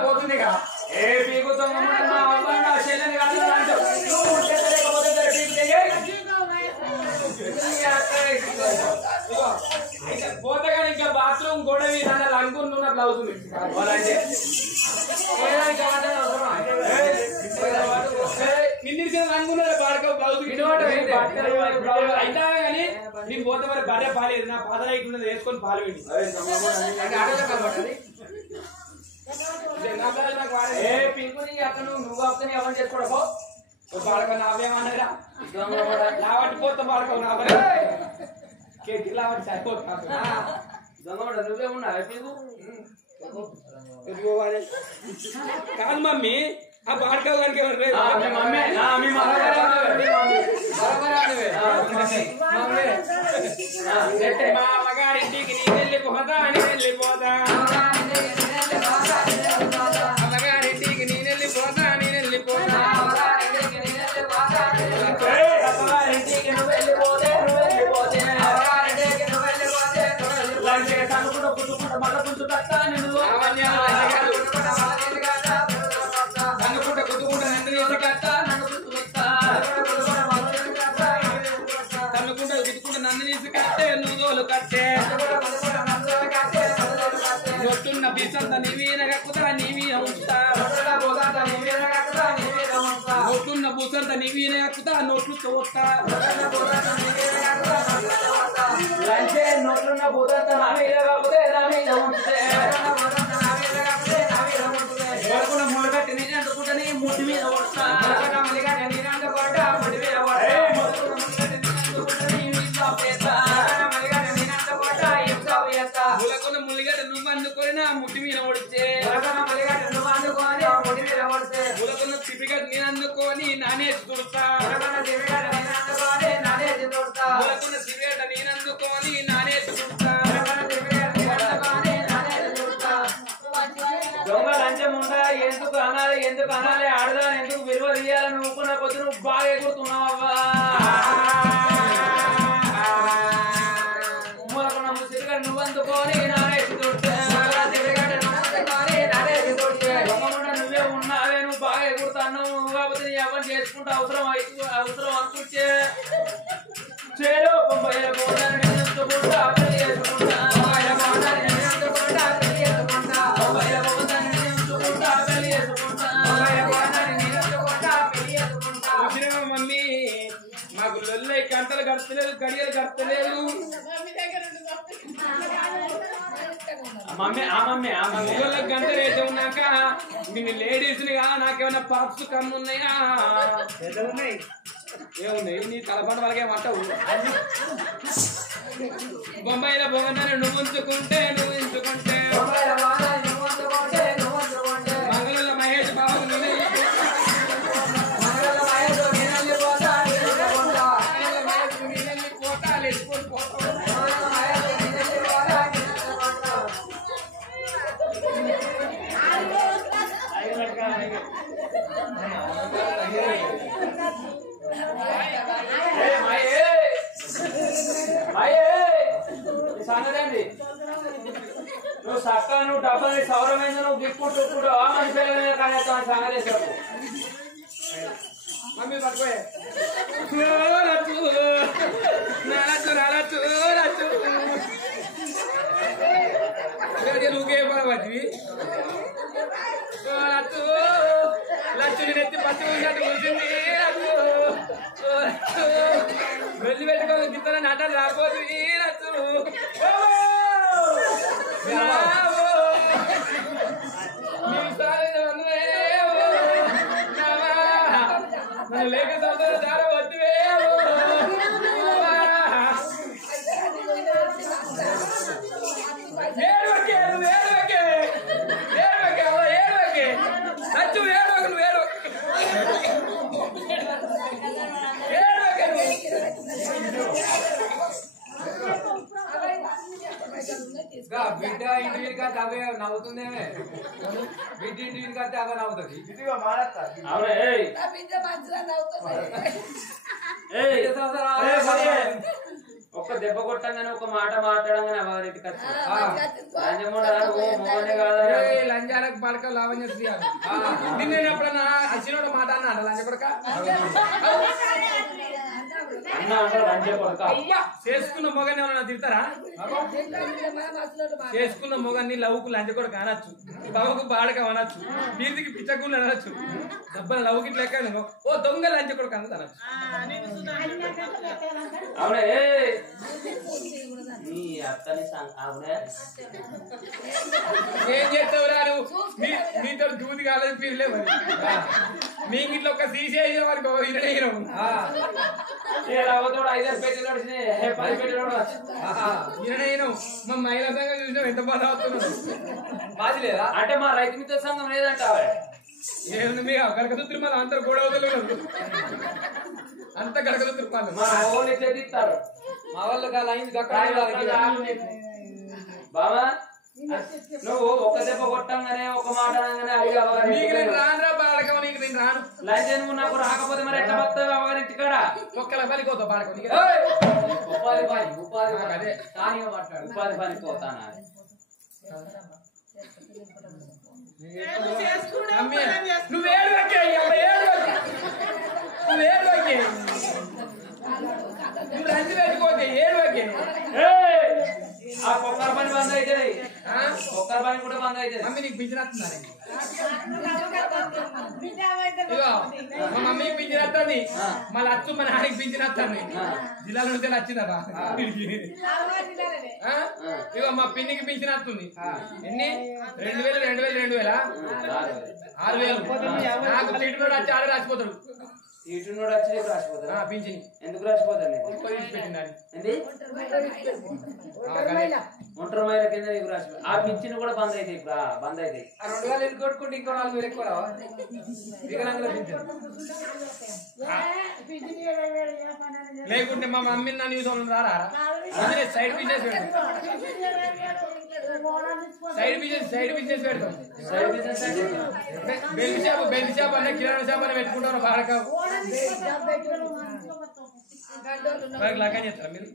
పోతుంది ఏ పీకుతో పోతగా ఇంకా బాత్రూమ్ గోడ మీద అనుకున్న బ్లౌజ్ వాళ్ళంటే నిన్న అనుకున్నారా బాడక బ్లౌజ్ అయినా కానీ నేను పోతే మరి బర్రె పాలేదు నా పాదరైకి ఉన్నది వేసుకొని పాలు పెట్టి అతను నువ్వు అతను ఎవరు చేసుకోవడపో బాడక నావేమన్నారా లావట్టి పోతా బాడక నావే కేటీ లావట్టి సరిపోతా నువ్వేమున్నా కాదు మమ్మీ ఆ బాడకావు కనుక మా అమ్మగారింటికి నీ వెళ్ళిపోతా అని వెళ్ళిపోతా అమ్మగారింటికి నేను వెళ్ళిపోతా నేను వెళ్ళిపోతా అమ్మగారింటికి నువ్వు వెళ్ళిపోతే నువ్వు వెళ్ళిపోతే తనుకుంటూ పుట్టుకుంటా మళ్ళీ పుట్టు కట్టా నువ్వు తనుకుంటా పుట్టుకుంటా నన్ను చేసి కట్టా నన్ను పుట్టుకుంటా తనుకుంటా పుట్టుకుంటా నన్ను చేసి కట్టే నువ్వు కట్టే నొట్టున్న బీసంత నీవీన కక్కుతా నీవీ ఉంచుతా నొట్టున్న బూసంత నీవీన కక్కుతా నోట్లు తోస్తా లంచే నోట్లున్న బూసంత నా మీద కక్కుతే నా మీద ఉంచుతే ఎవరుకున్న ముళ్ళు కట్టి నేను అంటుకుంటని ముట్టి మీద కొడతా ములకున్న ములిగడ్డ నువ్వు అందుకొని నా ముట్టి మీద కొడితే ములకున్న తిప్పిగడ్డ నేను అందుకొని నానేసి తుడుతా ములకున్న తిరిగడ్డ నేను అందుకొని నానేసి తుడుతా దొంగ లంచం ఉందా ఎందుకు అనాలి ఆడదా ఎందుకు విలువ తీయాలని ఊపుకున్న కొద్ది నువ్వు బాగా ఎగురుతున్నావా ఎత్తుకొని నానేసి తుడిచే నువ్వే ఉన్నావే నువ్వు బాగా ఎగురుతాను కాకపోతే నీ ఎవరిని చేసుకుంటే అవసరం అనుకుంటే చేలో బొంబాయి పోతాను నేను ఎంచుకుంటా పెళ్లి చేసుకుంటా మమ్మీ మాకు లొల్లే గంటలు గడతలేదు గడియలు గడతలేదు గంట రేట్ ఉన్నాక నిన్ను లేడీస్ నాకేమైనా పాప్స్ కమ్ము ఉన్నాయా ఏమున్నాయి నీ తలపంట వాళ్ళకే పట్టవు బొంబాయిలో బొమ్మని నువ్వు ఉంచుకుంటే మంగళూరులో మహేష్ బాబు పోతాలు ఎత్తుకొని పోతావు సంగతి నువ్వు చక్కగా నువ్వు డబ్బులు సౌరమైన నువ్వు గిప్పుడు ఆ మనిషి కానీ సంగతి మమ్మీ పట్టుకోయే నువ్వుకే పడవచ్చి లచ్చుని నెత్తి పచ్చి ఉన్నట్టు ఉంటుంది వెళ్ళి పెట్టుకోవాలి గిత్తన నాటాలు రాకపోతుంది లచ్చు నన్ను లేక సంవత్సరం చాలా వద్దువే ఏడువకే నువ్వు ఏడువకే ఏడువకే అలా ఏడువకే లచ్చు ఏడువకు నువ్వు ఏడువకే బిడ్డ ఇంటి వీరికి వస్తే అవే నవ్వుతుందేమే బిడ్డ ఇంటి వీరికి వస్తే అవే నవ్వుతుంది ఇదిగో మారత్తా ఒక్క దెబ్బ కొట్టంగానే ఒక మాట మాట్లాడంగానే అవ్వగారింటికి లంజాలకు పడక లాభం చేయాలి నేను ఎప్పుడన్నా అచ్చినోడు మాట అన్నాడు లంజ కొడక చేసుకున్న మొగని ఏమన్నా తిడతారా చేసుకున్న మొగన్ని లవ్కు లంజ కొడక అనొచ్చు బావకు బాడక అనొచ్చు బీర్దికి పిచ్చకులు అనొచ్చు డబ్బుల లవ్కి లెక్క ఓ దొంగ లంజ కొడక అన్నది అనొచ్చు అవునే నీ అత్తని అవునే ఏం చేస్తావు రాను నీతో దూది కాలేదు పీరులే మరి మీ ఇంట్లో ఒక తీసేసే వారికి అవతోడు 5 పెట్టెలు నడిచినాయి 10 పెట్టెలు నేను మా మహిళా సంఘం చూసినా ఎంత బాధ అవుతున్నాడు బాధ లేదా అంటే మా రైతు మిత్ర సంఘం లేదంట ఏముంది మీ గడకదు తిరుమల అంతా గొడవలు అంత గడకదు తిరుమల మా వాళ్ళు ఇట్లా తీస్తారు మా వాళ్ళు బావా నువ్వు ఒక్క దెబ్బ కొట్టంగానే ఒక మాట రానురా బాడకం నీకు నేను రాను లంచ్ నాకు రాకపోతే మరి ఎట్లా వస్తావు అవగారింటి కాడ ఒక్కల పలిపోతావు బాడకం ఉపాధి పని అదే ఉపాధి పని పోతానా నువ్వేడు నువ్వు లంచ్ పెట్టుకోతే ఏడు ఆ కుక్కర పని బంద్ అవుతుంది కుక్కర పని కూడా బంద్ అవుతుంది మమ్మీ నీకు పింఛన్ వస్తున్నారు ఇగో మా మమ్మీకి పింఛన్ వస్తుంది మళ్ళీ అచ్చు మా నాన్నకి పింఛన్ వస్తుంది జిల్లాల నుంచి వచ్చిందా ఇగో మా పిన్నికి పింఛన్ వస్తుంది ఎన్ని 2000 6000 నాకు సీటు వచ్చి ఆడ రాసిపోతాడు ఇటున్నోడు వచ్చి రాసిపోతాడు పింఛన్ ఎందుకు రాసిపోతాడు ఒంటరి మైల కింద నీకు రాసిపో ఆ పింఛన్ కూడా బంద్ అయితే ఇప్పుడు బంద్ అయితే 2000 కొట్టుకుంటే ఇంకో 4000 ఎక్కువ రావా లేకుంటే మా మమ్మీ నా న్యూస్ రారా సైడ్ బిజినెస్ పెడతాం బెల్లి షాప్ అన్న కిరాణా షాప్ అని పెట్టుకుంటారు బాడక మరి లగ్గం చేస్తారా మీరు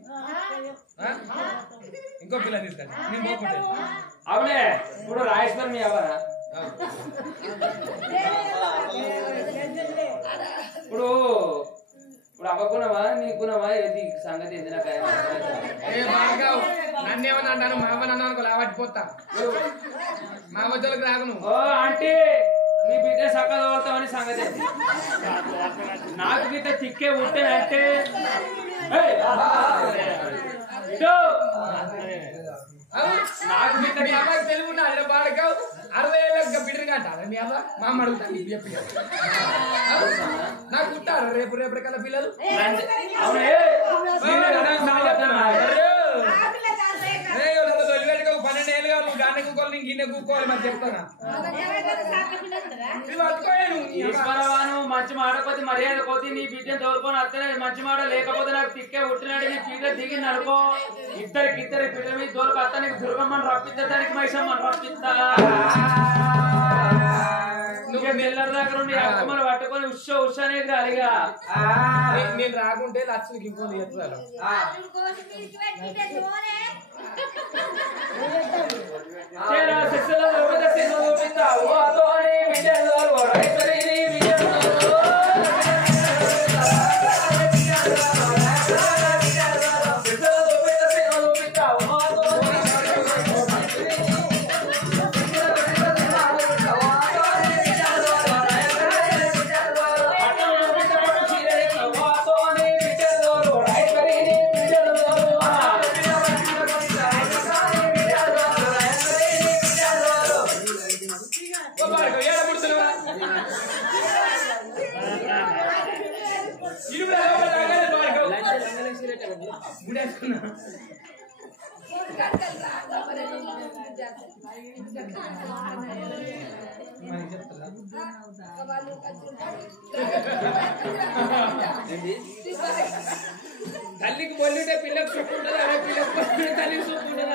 ఇంకో పిల్ల తీసుకొని నేను పోకుంటే అవునే ఇప్పుడు రాజేశ్వరం మీ ఎవరా ఇప్పుడు అవ్వకున్నావా నీకున్నావా ఏది సంగతి ఏంది నాకు నన్నేమన్నా అంటాను మా అవ్వ నన్ను అనుకో లావట్టిపోతా మా అవ్వజోళ్ళకి రాకు నువ్వు ఓ ఆంటీ నీ బిడ్డ సక్కగా తోలుతావని సంగతి ఏంది నాకు బిడ్డ తిక్కే ఉంటేనంటే నాకు మీ అబ్బాయికి తెలుగున్నా బాడక 60 ఏళ్ళ బిడ్డగా అంటారు మీ అవ్వ మా అమ్మ అడుగుతాను చెప్పి నాకు ఉంటారు రేపు కల్లా పిల్లలు వెళ్ళిపెట్టుకో 12 ఏళ్ళు కాదు నువ్వు గానే కూకోవాలి నీకు గిన్నె కూకోవాలి మరి చెప్తానా మంచి మాడకపోతే మర్యాద పోతే నీ బిడ్డను తోలుకొని వస్తేనే మంచి మాట లేకపోతే నాకు తిక్కే ఉట్టినాడు నీ పీట దిగింది అనుకో ఇద్దరు బిడ్డ మీద తోలుకు అత్త నీకు దుర్గమ్మని రప్పిద్దడానికి మైసమ్మని రప్పిస్తా నువ్వు మెల్లరి దగ్గర ఉండి అమ్మని పట్టుకొని ఉష అనేది కాలిగా నేను రాకుంటే లక్షలకి ఇంకోటి చెప్తాను తల్లికి పొల్లుంటే పిల్లకు సుఖం ఉంటుంది అదే పిల్లకు పొల్లుంటే తల్లికి సుఖం ఉంటుంది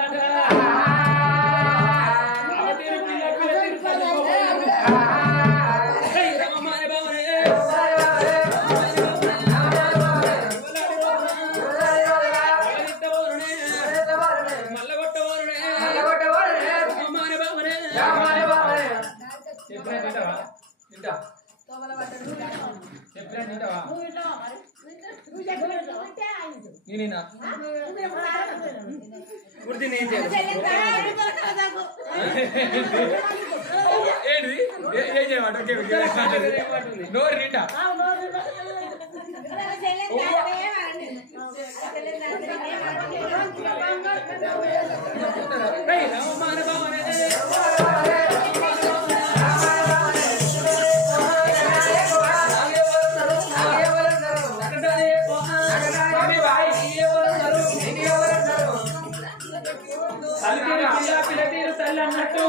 నేనేనా వృద్ధి నేను ఏంటిది ఏం చేయమాట నోరు నిండా తల్లి అన్నట్టు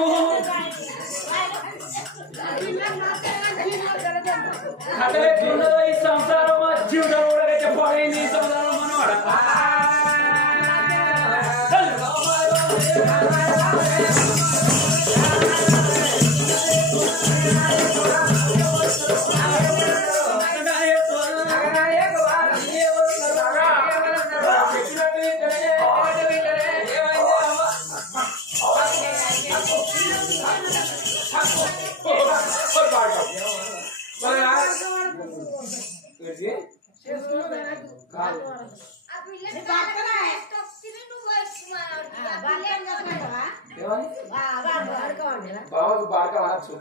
అతను ఈ సంసారం జీవితం కూడా చెప్పాలి సంసారం మనవాడ బావకు బాగా వాచు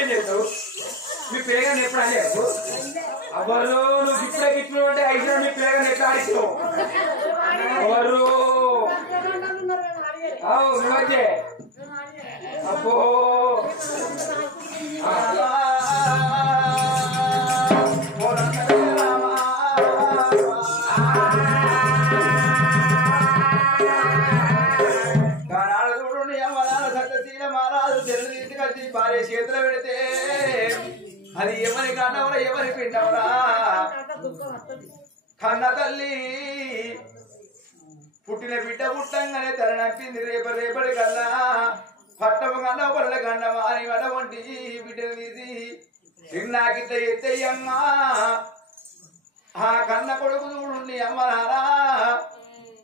ఏం చేస్తావు మీ పిల్లగాని ఎప్పుడు అలేదు అవరు నువ్వు ఇప్పుడే గిట్లు అంటే 5 మీ పిల్లగాని ఎట్లా ఆడిస్తావు అవరు నువ్వే అబ్బో భార్య చేతులు పెడితే అది ఎవరి కన్నవరా ఎవరి పిండవరా కన్న తల్లి పుట్టిన బిడ్డ పుట్టంగానే తల నప్పింది రేపటి కల్లా పట్టము కన్న పడల కన్నవా అని వడ వంటి బిడ్డను తీసి నాకిత ఎత్తయ్యమ్మా ఆ కన్న కొడుకు చూడు అమ్మరారా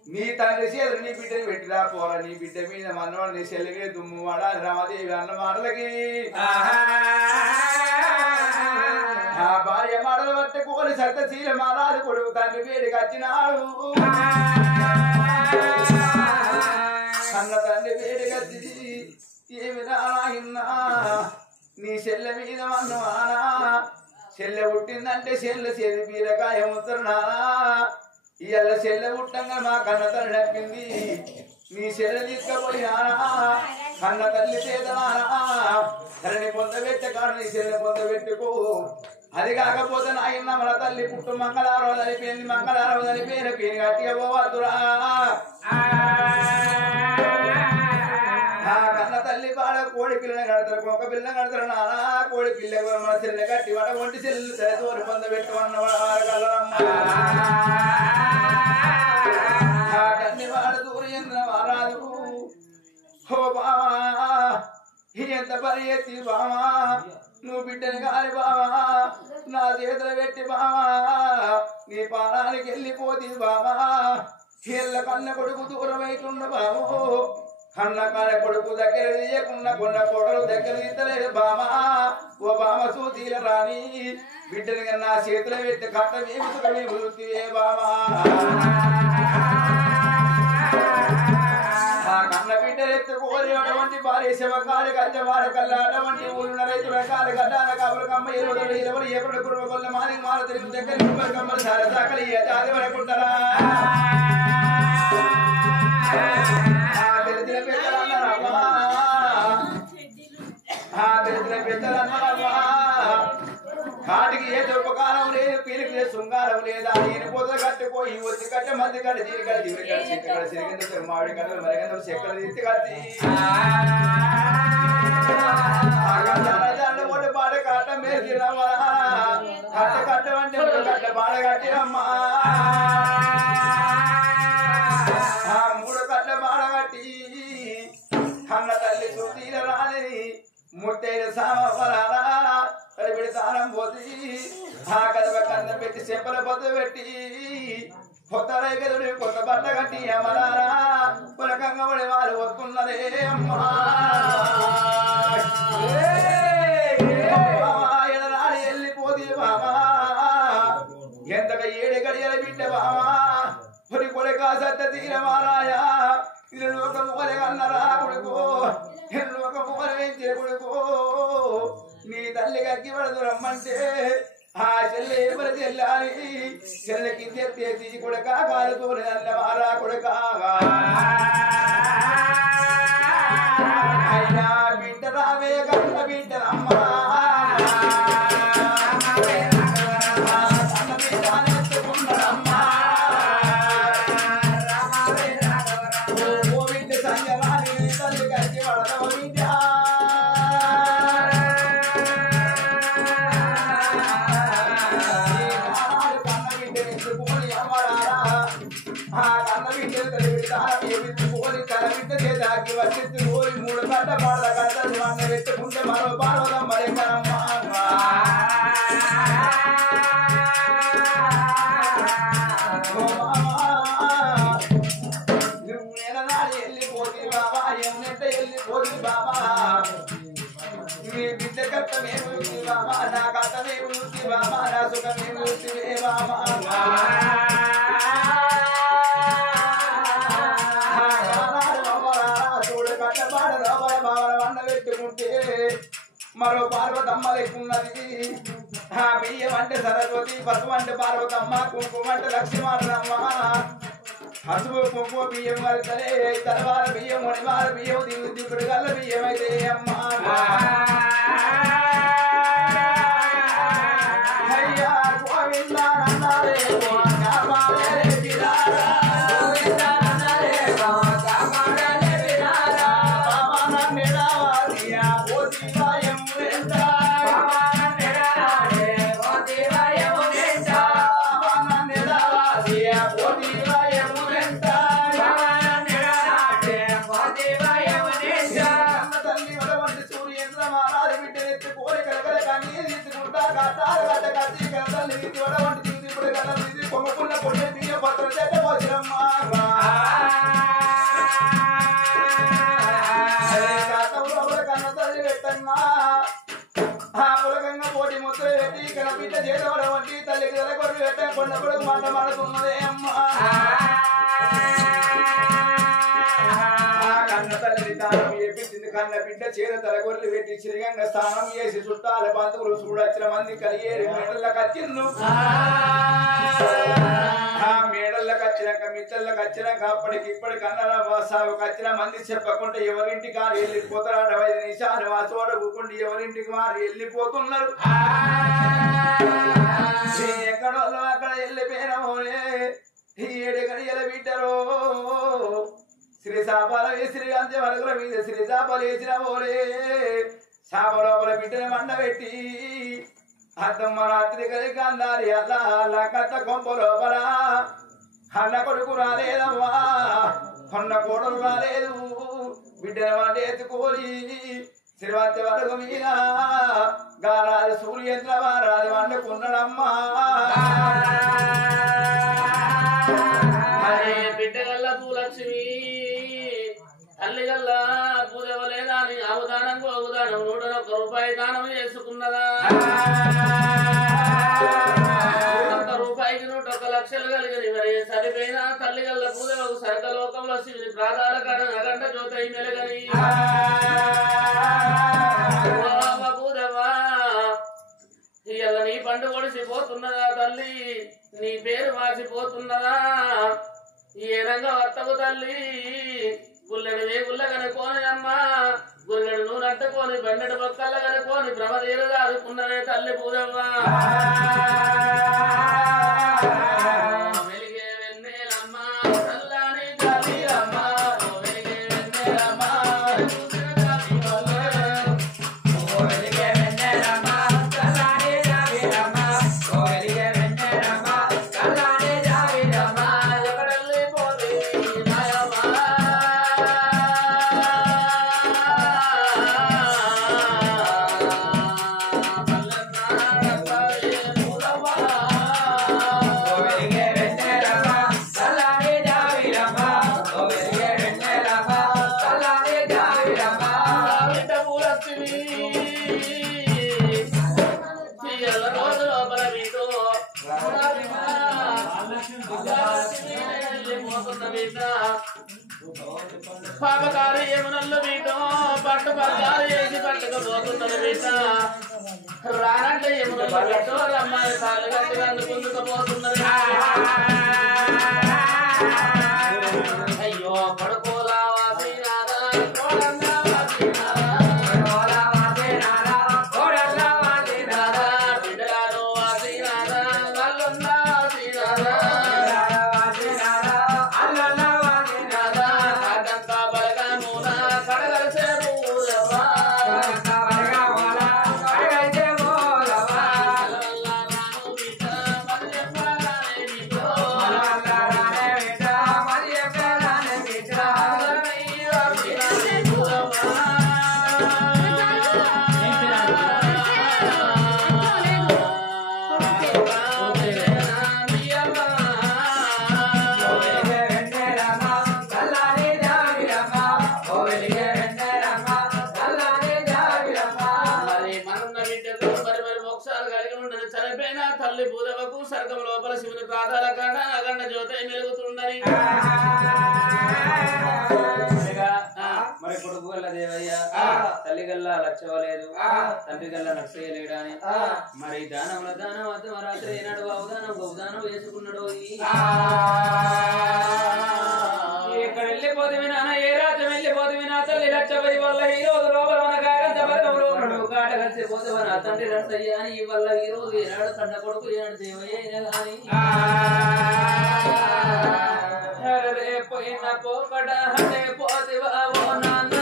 నీ తండ్రి చేతులు నీ బిడ్డని పెట్టిరా పోరా నీ బిడ్డ మీద మనవాడు నీ చెల్లిగే దుమ్ము వాడాలి రమాదేవి అన్న మాటలకి ఆ భార్య మాటలు పట్టుకోని సత్యశీల మహారాజు కొడుకు తండ్రి వేడికి వచ్చినాడు కన్న తండ్రి వేడికి వచ్చి ఏమి రాయిన్నా నీ చెల్లె మీద మన్నవానా చెల్లె పుట్టిందంటే చెల్లె చేతి బీరకాయ ముత్తరునానా ఇవాళ చెల్లె పుట్టంగా మా కన్న తల్లి నప్పింది నీ చెల్లె తీసుకుపోయినానా కన్న తల్లి చేతనానా తల్లిని పొందబెట్టే కాదు నీ చెల్లె పొందబెట్టుకో అది కాకపోతే నాయన్న మన తల్లి పుట్టు మంగళారం చనిపోయింది మంగళారం చనిపోయిన పేరు గట్టిగా పోవద్దురా కన్న తల్లి బాడ కోడి పిల్లని కడతారు ఒక పిల్ల కడతారు నానా కోడి పిల్ల మన చెల్లె కట్టి వాడ ఒంటి చెల్లెలు తోడు పొందబెట్టమన్న వాడ దూరేంద్ర మహారాజు హో బావా ఎంత పని ఎత్తి బావా నువ్వు బిడ్డని కాని బావా నా చేతులు పెట్టి బావా నీ పానానికి వెళ్ళిపోతుంది బావా ఏళ్ళ కన్న కొడుకు దూరం అవుతుండ బావో కన్న కాడ కొడుకు దగ్గర తీయకుండా కొన్న కొడలు దగ్గర తీస్తలేదు బామా ఓ బామ సూతీల రాని బిడ్డని నా చేతులు పెట్టి కట్టమేమి సుఖమేమి వృత్తివే బామా కన్న బిడ్డలు ఎత్తుకోని అటువంటి భార్య శివకాలి గంజవాడ కల్లా అటువంటి ఊళ్ళ రైతుల కాలి గడ్డాల కబులు కమ్మ ఇరవై ఎప్పుడు కురువ కొల్ల మాది మాల తెలుగు దగ్గర కమ్మలు సార దాకలి అది వరకుంటారా తెలిసిన పెద్దలన్నారమ్మా తెలిసిన పెద్దలన్నారమ్మా కాటికి ఏ ఉపకారం లేదు పీరికి లేదు శృంగారం లేదా నేను పొద్దు కట్టుపోయి వచ్చి కట్ట మంది కట్ట జీవి కట్ట జీవి కట్ట చెక్క కట్ట సిరిగంద మామిడి కట్టలు మరిగంద చెక్కలు తీసి కట్టి మొట్ట పాట కట్ట మేర్చిరమ్మా కట్ట కట్టమంటే కట్ట పాట కట్టిరమ్మా మూడు కట్ల బాడ కట్టి కన్న తల్లి సుతీల రాని ముట్టైన సామరారా కడిపిడి తానం పోతి ఆ కదవ కన్న పెట్టి చెంపల పొద్దు పెట్టి కొత్త రైగదుడి కొత్త బట్ట కట్టి అమరారా పులకంగా పడి వాళ్ళు వస్తున్నదే అమ్మా ఎడరాడి వెళ్ళిపోతే బామా ఎంతగా ఏడు గడియల బిడ్డ బామా పొడి కొడకా సత్య తీరమారాయా ఇది లోక మూలగన్నరా కొడుకో లోక మూల వేంచే కొడుకో నీ తల్లి గక్కి పడదు రమ్మంటే ఆ చెల్లె ఎవరు చెల్లాలి చెల్లెకి తెప్పేసి కొడక కాలుతో అన్నమారా కొడకా అయినా బిడ్డ రావే కన్న బిడ్డనమ్మా కన్న బిడ్డ నెత్తుకున్నాడమ్మా మూడు కట్ట పాడ కట్టలు అన్న పెట్టుకుంటే మరో పాడవదం మరి నువ్వు నెలనాడు వెళ్ళిపోతే బాబా ఎన్నెంత వెళ్ళిపోతే బాబా నీ బిడ్డ కట్టమేమి బాబా నా కట్టమేమి బాబా నా సుఖమేమి బాబా మరో పార్వతమ్మ లెక్కున్నది ఆ బియ్యం అంటే సరస్వతి పసుపు అంటే పార్వతమ్మ కుంకుమ అంటే లక్ష్మీమారమ్మ పసుపు కుంకుమ బియ్యం వరతలే తలవార బియ్యం మణివార బియ్యం దిగుడు గల్ల బియ్యం అయితే అమ్మ అయ్యా గోవిందారే తల్లి వడవంటి సూర్యేంద్ర మహారాజు బిడ్డ ఎత్తి కోరి కలకల కానీ తీసుకుంటా పొంగకున్న పొడి బియ్య పత్రం చేత పోసినమ్మా కన్న తల్లి పెట్టమ్మా ఆ పులకంగా పోటీ ముద్ర పెట్టి ఇక్కడ బిడ్డ చేదవడం వంటి తల్లికి తలకొరలు పెట్ట కొండ కొడుకు మాట మాడుతున్నదే అమ్మా కన్న తల్లి దానం చేపించింది కన్న బిడ్డ చీర తలగొర్రెలు పెట్టి చిరిగంగా స్నానం చేసి చుట్టాల బంధువులు చూడొచ్చిన మంది కలిగేరు మేడళ్ళకి వచ్చిండు ఆ మేడళ్ళకి వచ్చినాక మిత్తళ్ళకి వచ్చినాక అప్పటికిప్పటికి అన్నల సాగుకు వచ్చిన మంది చెప్పకుండా ఎవరింటికి వారు వెళ్ళిపోతారు 5 నిమిషాలు ఆ చోట కూకుండి ఎవరింటికి వారు వెళ్ళిపోతున్నారు ఎక్కడో అక్కడ వెళ్ళిపోయినమోనే ఈ 7 గడియల బిడ్డరో శ్రీ శాపాల శ్రీ అంత్య వరకుల మీద శ్రీ శాపాలు వేసిన పోలే శాప లోపల బిడ్డను మండబెట్టి అద్దమ్మ రాత్రి కలిగి అందాలి అల్లా అల్లా కట్ట కొంప లోపల అన్న కొడుకు రాలేదమ్మా కొన్న కోడలు రాలేదు బిడ్డను వంట ఎత్తుకోలి శ్రీవంత్య వరకు మీద గారాలు సూర్యంత్ర వారాలు వండుకున్నాడమ్మా బిడ్డగల్ల భూలక్ష్మి తల్లిగల్ల పూజవలేదా అని అవదానం 101 రూపాయి దానం చేసుకున్నదా 1 రూపాయికి 101 లక్షలు కలిగిన మరి సరిపోయిన తల్లిగల్ల పూజలకు సర్గలోకంలో శివుని ప్రాధాల అగంట జ్యోతి మెలగని పూజవా ఇయ్యాల నీ పండు ఒడిసిపోతున్నదా తల్లి నీ పేరు మార్చిపోతున్నదా ఏనంగా వర్తకు తల్లి గుల్లెడు వేగుల్ల కనుకోని అమ్మ గుల్లెడు నూనట్టుకోని బండెడు బొక్కల్ల కనుకోని భ్రమదీరుగా ఆదుకున్నవే తల్లి పూజవ్వ వెలిగే వెన్నెలమ్మ చల్లని గాలిరమ్మ వెలిగే వెన్నెలమ్మ వెలిగే వెన్నెలమ్మ చల్లని గాలిరమ్మ వెలిగే వెన్నెలమ్మ చల్లని గాలిరమ్మ ఎక్కడెళ్ళి పోతే నాయమ్మ పాపకారు ఏమునల్లు వీటో పట్టు పట్టాలు వేసి పట్టుకపోతున్నది వీట రానంటే ఏమునల్లు వీటో రమ్మాయి తాళ్ళు కట్టి అందుకుందుకుపోతున్నది అయ్యో పడుకోలా వాసినారా కోడన్నా వాసినారా బిడ్డలాను వాసినారా వాళ్ళున్నా వాసినారా తల్లి పూజవకు సర్గం లోపల శివుని ప్రాధాల కాడ అగండ జ్యోతి మెలుగుతుందని మరి కొడుకు గల్ల దేవయ్య తల్లి గల్ల లక్షవలేదు తండ్రి గల్ల నక్షయలేడు అని మరి దానముల దానం అర్ధమరాత్రి ఏనాడు అవదానం బహుదానం వేసుకున్నాడు ఎక్కడ వెళ్ళిపోతే నాన్న ఏ రాత్రి వెళ్ళిపోతే నా తల్లి లక్షపతి వల్ల ఈ రోజు లోపల మన కాగంత కాట కలిసిపోతే మన తండ్రి రసయ్య అని ఈ వల్ల ఈ రోజు ఏనాడు కన్న కొడుకు ఏనాడు దేవయ్య అయినా కానీ పోయిన పోకడ హటే పోతివా ఓ నాన్న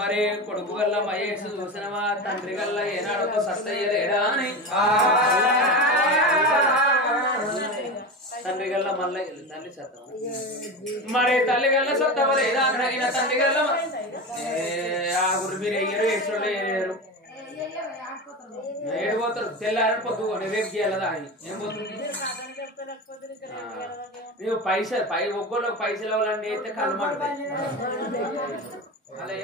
మరి కొడుకు గల్ల మహేష్ చూసినవా తండ్రి గల్ల ఏనాడొక సత్తయ్యలేడా అని తండ్రి గల్ల మళ్ళీ తల్లి సత్తం మరి తల్లి గల్ల సత్తవలేదా అయిన తండ్రి గల్ల ఆ గురు మీరు ఎయ్యరు ఎక్స్ట్రోలో ఏరు ఏడిపోతారు తెల్లారని పొద్దు రేపు గీయాలదా అని ఏం పోతుంది నువ్వు పైసలు ఒక్కళ్ళు పైసలు అవ్వాలని అయితే కళ్ళు మాడతాయి అలా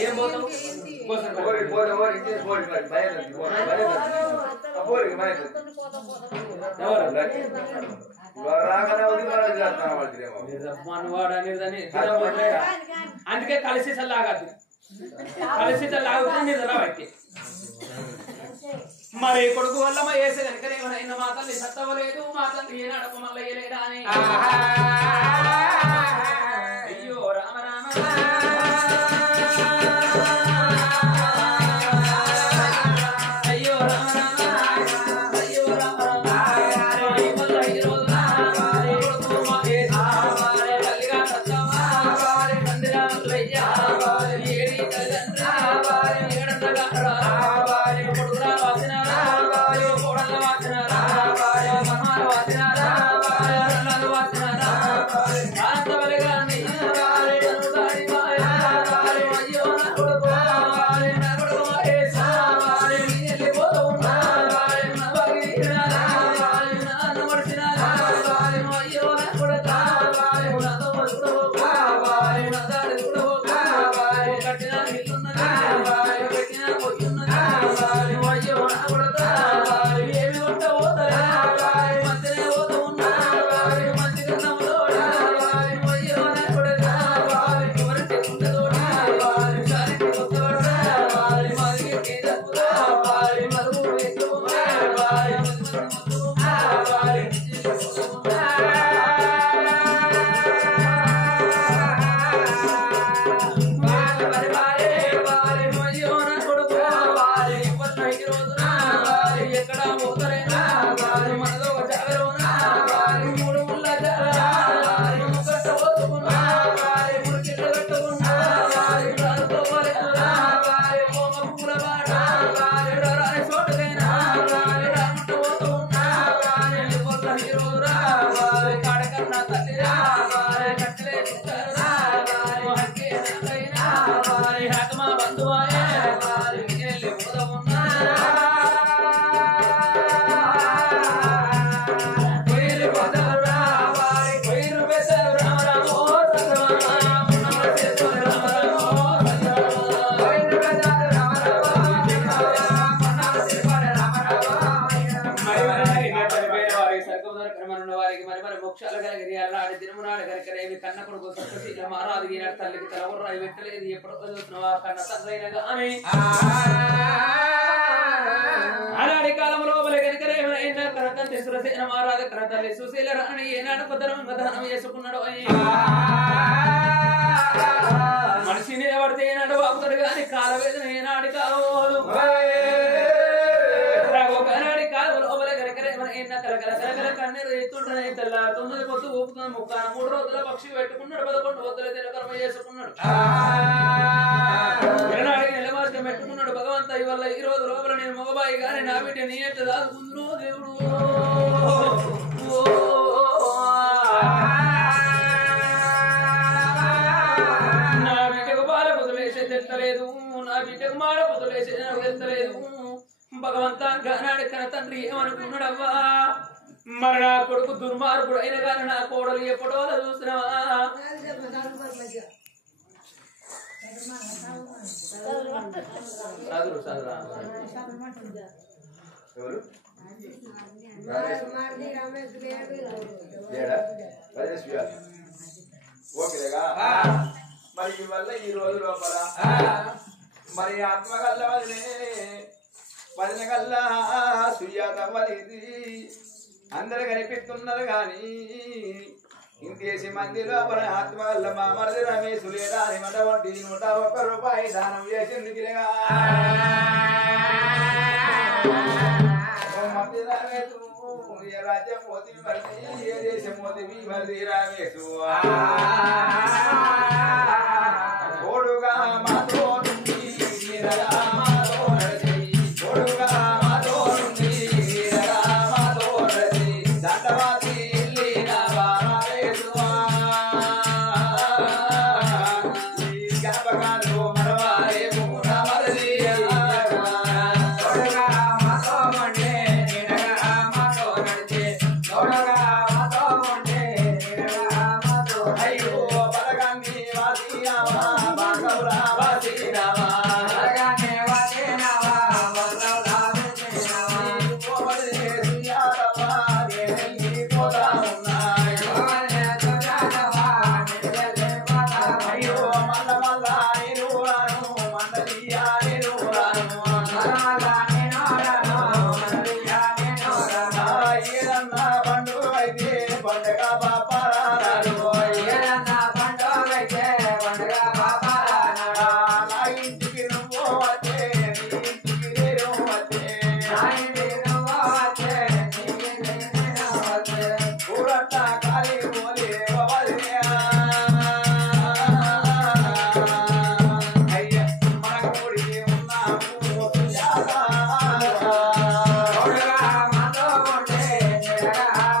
ఏం పోతావు అందుకే కలిసి లాగద్దు కలిసి లాగుతుంది నిద్ర బట్టి మరి కొడుకు వల్ల మా వేసే కనుక ఏమైనా మా తల్లి సత్తవలేదు మా తల్లి ఏనాడకు మళ్ళీ వేయలేదా అని అయ్యో రామ రామ అయ్యో రామ రామ అయ్యో రామ తల్లిగా సత్తవా తండ్రి రామయ్యా ఏడి కొడుకురా వాసినారా కోడళ్ళ వాసినారా మహాల వాసినారా వాసినారా కాంతవలిగా అయ్యో నా కొడుకు వెళ్ళిపోతూ ఉన్నా అయ్యో నా కొడుకు కట్టిన ఇల్లున్నది పెట్టిన పొయ్యున్నది అయ్యో నా కొడుకు ఏమి కొట్ట పోతారా మంచిగా పోతూ ఉన్నా మంచి కన్నములో అయ్యో నా కొడుకు ఎవరికి ఉండదోడా చాలికి కొత్తవాడా మరిగి తప్పుదా మరుగు ఎక్కువ ఎక్కడ పోతారైనా మనదో ఒక జాగరోనా మూడు ముళ్ళ కట్టబోతున్నా మురికిట్ల కట్టుకున్నా పూల బాట చోటుకైనా రాముట్ట పోతున్నా హీరోరా కాడకన్నా తల్లిరా కట్టలే హకమా బంధువాయే వెళ్ళి పోదమున్నా మోక్షాలు కలిగి అల్లాడి తిరుమనాడు కనుకనేమి కన్న కొడుకు సత్యశీల మారాదు ఈనాడు తల్లికి తలవరాయి పెట్టలేదు ఎప్పుడు చదువుతున్నావా కన్న తండ్రైన కానీ అలాంటి కాలంలో కనుకనేమైనా కనతండ్రి సురసేన మారాదు కన తల్లి సుశీల రాణి ఏనాడు పదనం దానం చేసుకున్నాడు మనిషిని పడితే ఏనాడు బాగుతాడు కానీ కాలవేదన ఏనాడు కాదు నిండా కలకల కన్నీరు ఎత్తుంటాయి తెల్లారుతున్నది పొద్దు ఊపుతుంది ముక్కాన 3 రోజుల పక్షి పెట్టుకున్నాడు 11 వద్దుల తినకర్మ చేసుకున్నాడు నిలమాసం పెట్టుకున్నాడు భగవంత ఇవల్ల ఈ రోజు లోపల నేను మగబాయి గాని నా బిడ్డ నీ ఎట్లా దాదుకుందునో దేవుడు నా బిడ్డకు బాల కుదులేసేది ఎత్తలేదు నా బిడ్డకు మాడ కుదులేసేది నాకు ఎత్తలేదు భగవంత గానాడు కన తండ్రి ఏమనుకున్నాడవ్వా మరి నా కొడుకు దుర్మార్గుడు అయిన కానీ నా కోడలు ఎప్పుడో చూసినావా ఓకేగా మరి వల్ల ఈ రోజు లోపల మరి ఆత్మగల్ల వదిన కల్లా సుజాత వలిది అందరు కనిపిస్తున్నారు గాని ఇంతేసి మంది లోపల ఆత్మగల్ల మా మరది రమేశ్ లేదా మట వంటి 101 రూపాయి దానం చేసింది గిరగా మధ్య రమేశు ఏ రాజ్యం పోతి మరిది ఏ దేశం పోతి మరిది రమేశు తోడుగా మాతో నుండి మాతో నడిచి తోడుగా మాతో నుండి మాతో నడిచి దండవాతి జ్ఞాపకాలు మరవారే మరది తోడుగా మాతో ఉండే మాతో నడిచి తోడుగా మాతో ఉండే అయ్యో బలగాన్ని వాసినావా బాగవురా వాసినావా బలగాన్ని వాసినావా బాగవురా వాసినావా కోమలి సుయాతవా దేని పోదా ఉన్నాయి కోమలి సుయాతవా దేని పోదా అయ్యో మల్ల మల్ల నిరురాను మందలియా నిరురాను మల్ల నిరురాను మందలియా నిరురాను ఏదన్న పండుగ అయితే పండగ పాపరాలు ఏదన్న పండుగ అయితే పండగ పాపరాలు నా ఇంటికి నువ్వు వచ్చే నీ ఇంటికి నేను వచ్చే నా ఇంటికి నువ్వు వచ్చే నీ ఇంటికి నేను వచ్చే ఊరంట కాలి పోలే అయ్య మన కూడి ఉన్నాము సుజాత తోడుగా మాతో ఉండే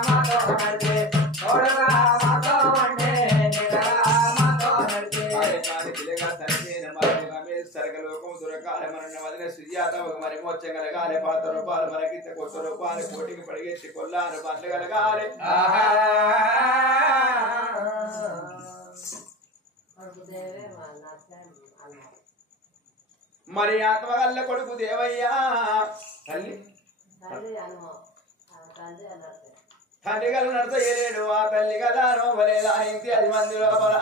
మాతో నడిచే తోడుగా మాతో ఉండే మాతో నడిచే సరగలోకం దొరకాలి మన వదిన సుజాత ఒక మరి మోక్షం కలగాలి 10 రూపాయలు మనకింత 1 రూపాయలు కోటికి పడిగేసి కొల్లారు పట్లు కలగాలి మరి ఆత్మగల్ల కొడుకు దేవయ్యా తల్లి తండ్రి గల నడత ఏలేడు ఆ తల్లి కదా నోవలేదా ఇంటి 10 మంది లోపల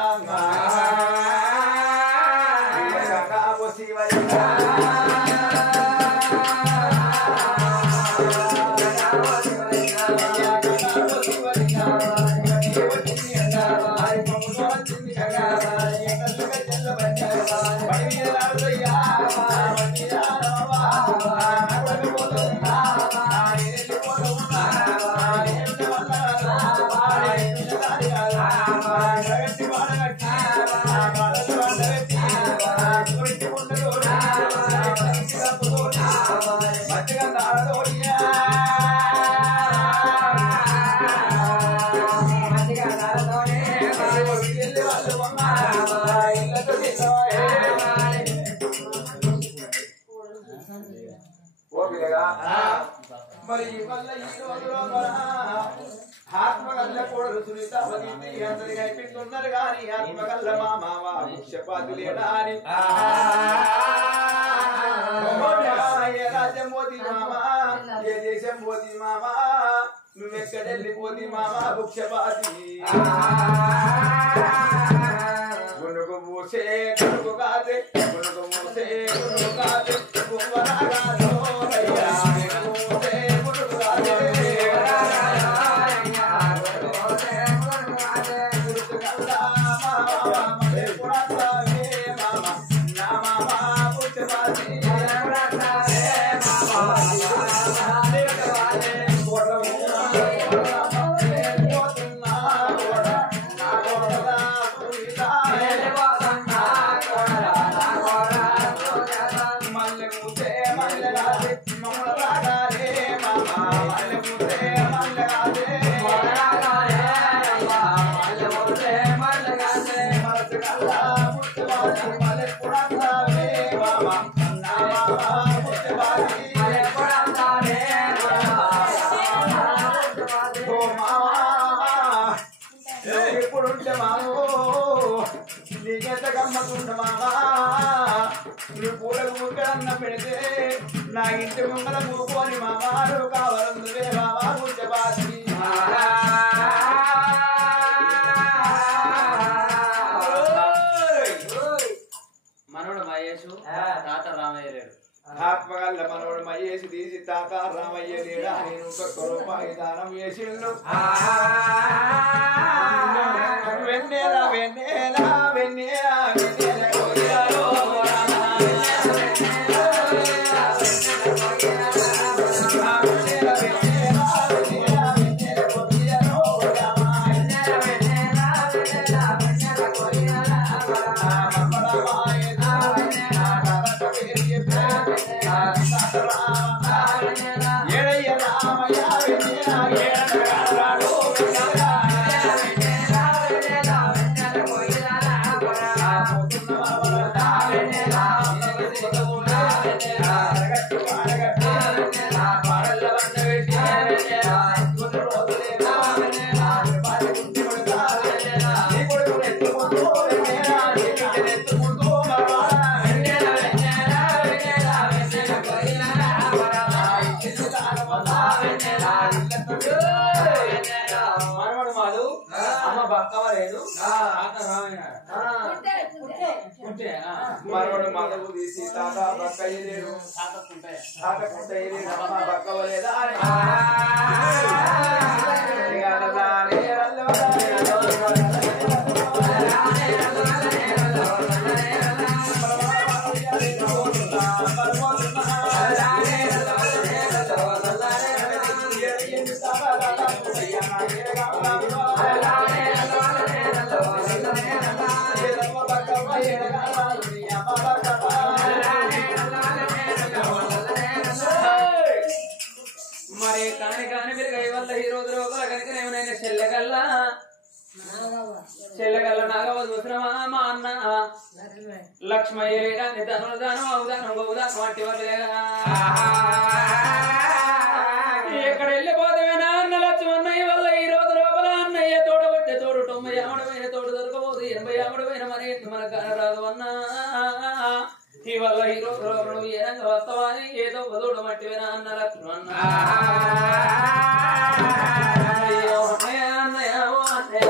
మరి వల్ల ఈ రోజులో ఆత్మగల్ల కోడలు సునీత అందరి కనిపిస్తున్నారు గాని ఆత్మగల్ల మా మామ ముఖ్యపాతులేనా అని ఏ రాజ్యం పోతి మామా ఏ దేశం పోతి మామా నువ్వెక్కడెళ్ళిపోతి మామా ముఖ్యపాతి గునుగు మూసే గునుగు కాదే గునుగు మూసే గునుగు కాదే గువ్వరాగాలో రయ్యా మూసే గునుగు కాదే గురుతుగల్లా మామా మరే పురాతావే మామా నా మామా ముఖ్యపాతి పురాతావే మామా కోట్ల ఎప్పుడుంటే మామో నీకెంత గమ్మతుండ మామా నువ్వు పూలకు ముక్కడన్న పెడితే నా ఇంటి ముంగల మూకొని మామా నువ్వు కావాలందువే మామా ముచ్చబాసి మనోడు మహేషు తాత రామయ్య లేడు ఆత్మగల్ల మనోడు మయ్యేసి తీసి తాత రామయ్య లేడా నేను ఒక్క రూపాయి దానం చేసిండు వెన్నెల వెన్నెల వెన్నెల వెన్నెల కొయ్యాలో మనవడు మాదు అమ్మ బక్కవలేదు మనవడు మగవు తీసి తాత బక్కయ్యలేడు తాతకుంటయ్యలేడు అమ్మ బక్కవలేదా మరి కాని పెరిగాయి వల్ల ఈ రోజు లోపల కనుక ఏమైనా చెల్లెగల్ల నాగవ చూసినమా మా అన్న లక్ష్మయ్య లేడాన్ని ధనుదానం అవుదానం గౌదానం వంటి వాళ్ళేగా ఎక్కడ వెళ్ళిపోతామైనా అన్న లక్ష్మన్నయ్య వల్ల ఈ రోజు లోపల అన్నయ్య తోడబట్టే తోడు 90 ఆమడమైన తోడు దొరకబోదు 80 ఆమడమైన మరి మన రాదు అన్నా ఈ వల్ల ఈ రోజు లోపల ఏ రంగ వస్తావని ఏదో తోడు మట్టివేనా అన్న లక్ష్మణ అయ్యో అన్నయ్య అన్నయ్య ఓ అన్నయ్య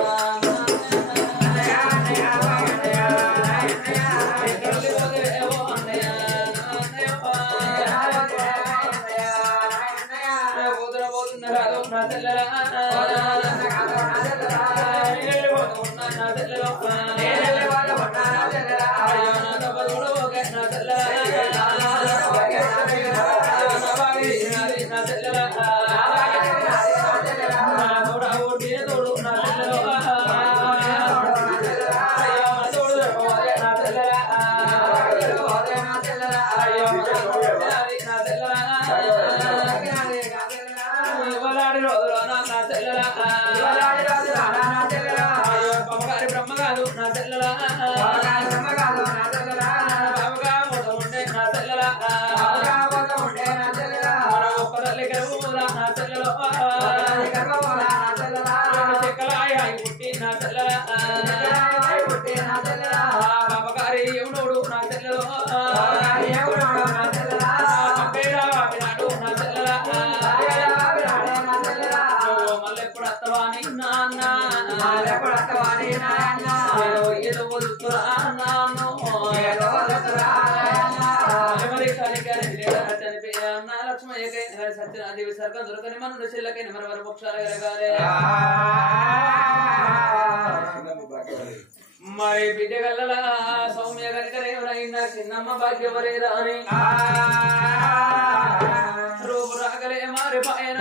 సత్యనాదేవి సర్గం దొరకని మన చెల్లకైన మన వర మోక్షాలు కలగాలి మరి బిడ్డ గల్ల సౌమ్య కనుకనేమైనా చిన్నమ్మ భాగ్యవరేదా అని రూపు రాగలే మారి పాయన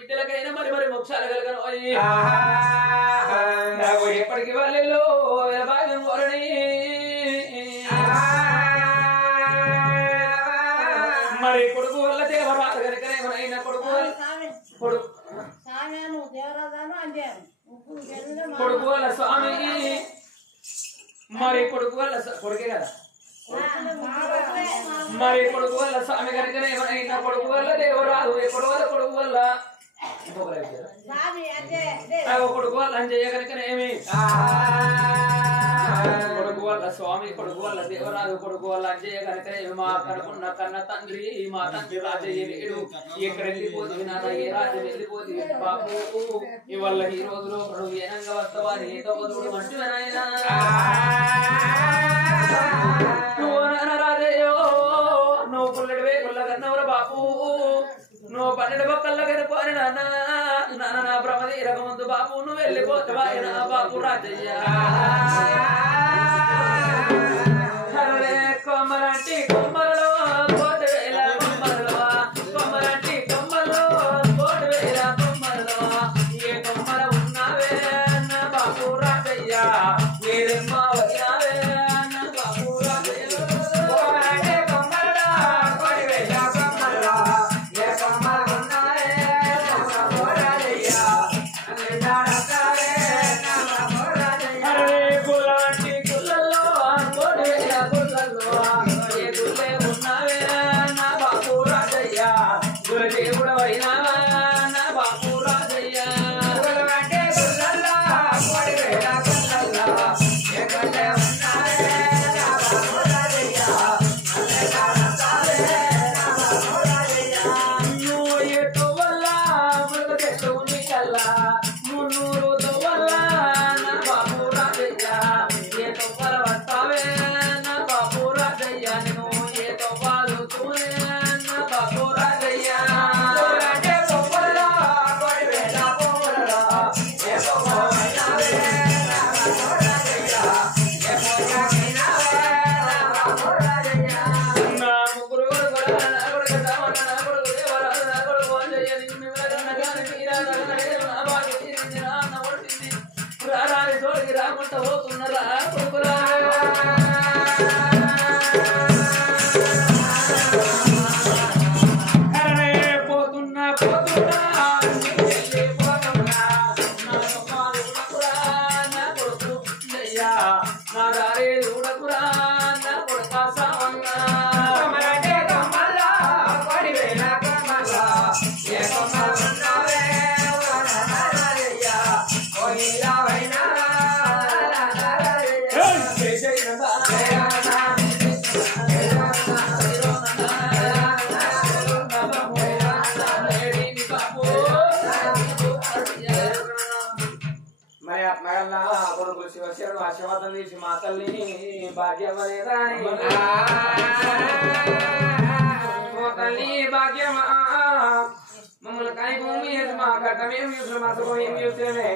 బిడ్డలకైనా మరి మరి మోక్షాలు కలగను ఎప్పటికి వాళ్ళు భాగం కోరని మరి కొడుకు వల్ల దేవరాత కనుకనే మన కొడుకు కొడుకు వల్ల స్వామి మరి కొడుకు వల్ల కొడుకే కదా మరి కొడుకు వల్ల స్వామి కనుకనే మన కొడుకు వల్ల దేవరాదు కొడుకు వల్ల కొడుకు వల్ల అంజయ్య కనుకనేమి కొడుకు వల్ల స్వామి కొడుకు వల్ల దేవరాజు కొడుకు వల్ల అంజయ్య కనుకనేమి మా కడుకున్న కన్న తండ్రి మా తండ్రి రాజయ్య లేడు ఎక్కడ వెళ్ళిపోతుంది నాన్న ఏ రాజ్యం వెళ్ళిపోతుంది బాబు ఇవల్ల ఈ రోజులో నువ్వు ఏనంగా వస్తావా నీతో వదుడు మంచివనైనా నువ్వు నాన్న రాజయ్యో నువ్వు పుల్లడివే పుల్లగన్నవర బాబు నువ్వు 12 బొక్కల్లో కనుకోని నాన్న నా బ్రహ్మదీరక ముందు బాబు నువ్వు వెళ్ళిపోతావా బాబు రాజయ్య కొమ్మలంటి కొమ్మలలో కోటి వేల కొమ్మలలో కొమ్మలంటి కొమ్మలో కోటి వేల కొమ్మలలో ఏ కొమ్మల ఉన్నావే అన్న బాబు రాజయ్య ఏదమ్మ వదిలావే అన్న బాబు రాజయ్య గుల్లంటి గుల్లల్లో కోటి వేల గుల్లల్లో ఏ గుల్ల చేసి మా తల్లి భాగ్యమనేదా తల్లి భాగ్యమా మమ్మల్ని కాయ భూమి వేసి మా గడ్డమేం చూసిన మా సుఖం ఏం చూస్తేనే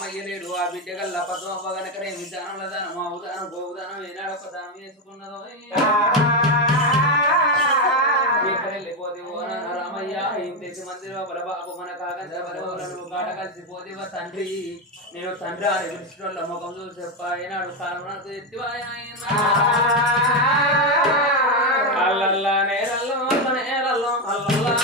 రామయ్య లేడు ఆ బిడ్డ గల్ల పద్మవ్వ గనకనే విధానంలో దానం అవుదానం గోదానం ఏనాడు ఒక దానం వేసుకున్నదో వెళ్ళిపోతే రామయ్య ఇంటి మంది లోపల బాబు మన కాగంత బలవులను కాట కలిసిపోతేవా తండ్రి నేను తండ్రి అని పిలిచిన వాళ్ళ ముఖం చూసి చెప్ప ఏనాడు కారణం ఎత్తివా అల్లల్లా నేరల్లో నేరల్లో అల్లల్లా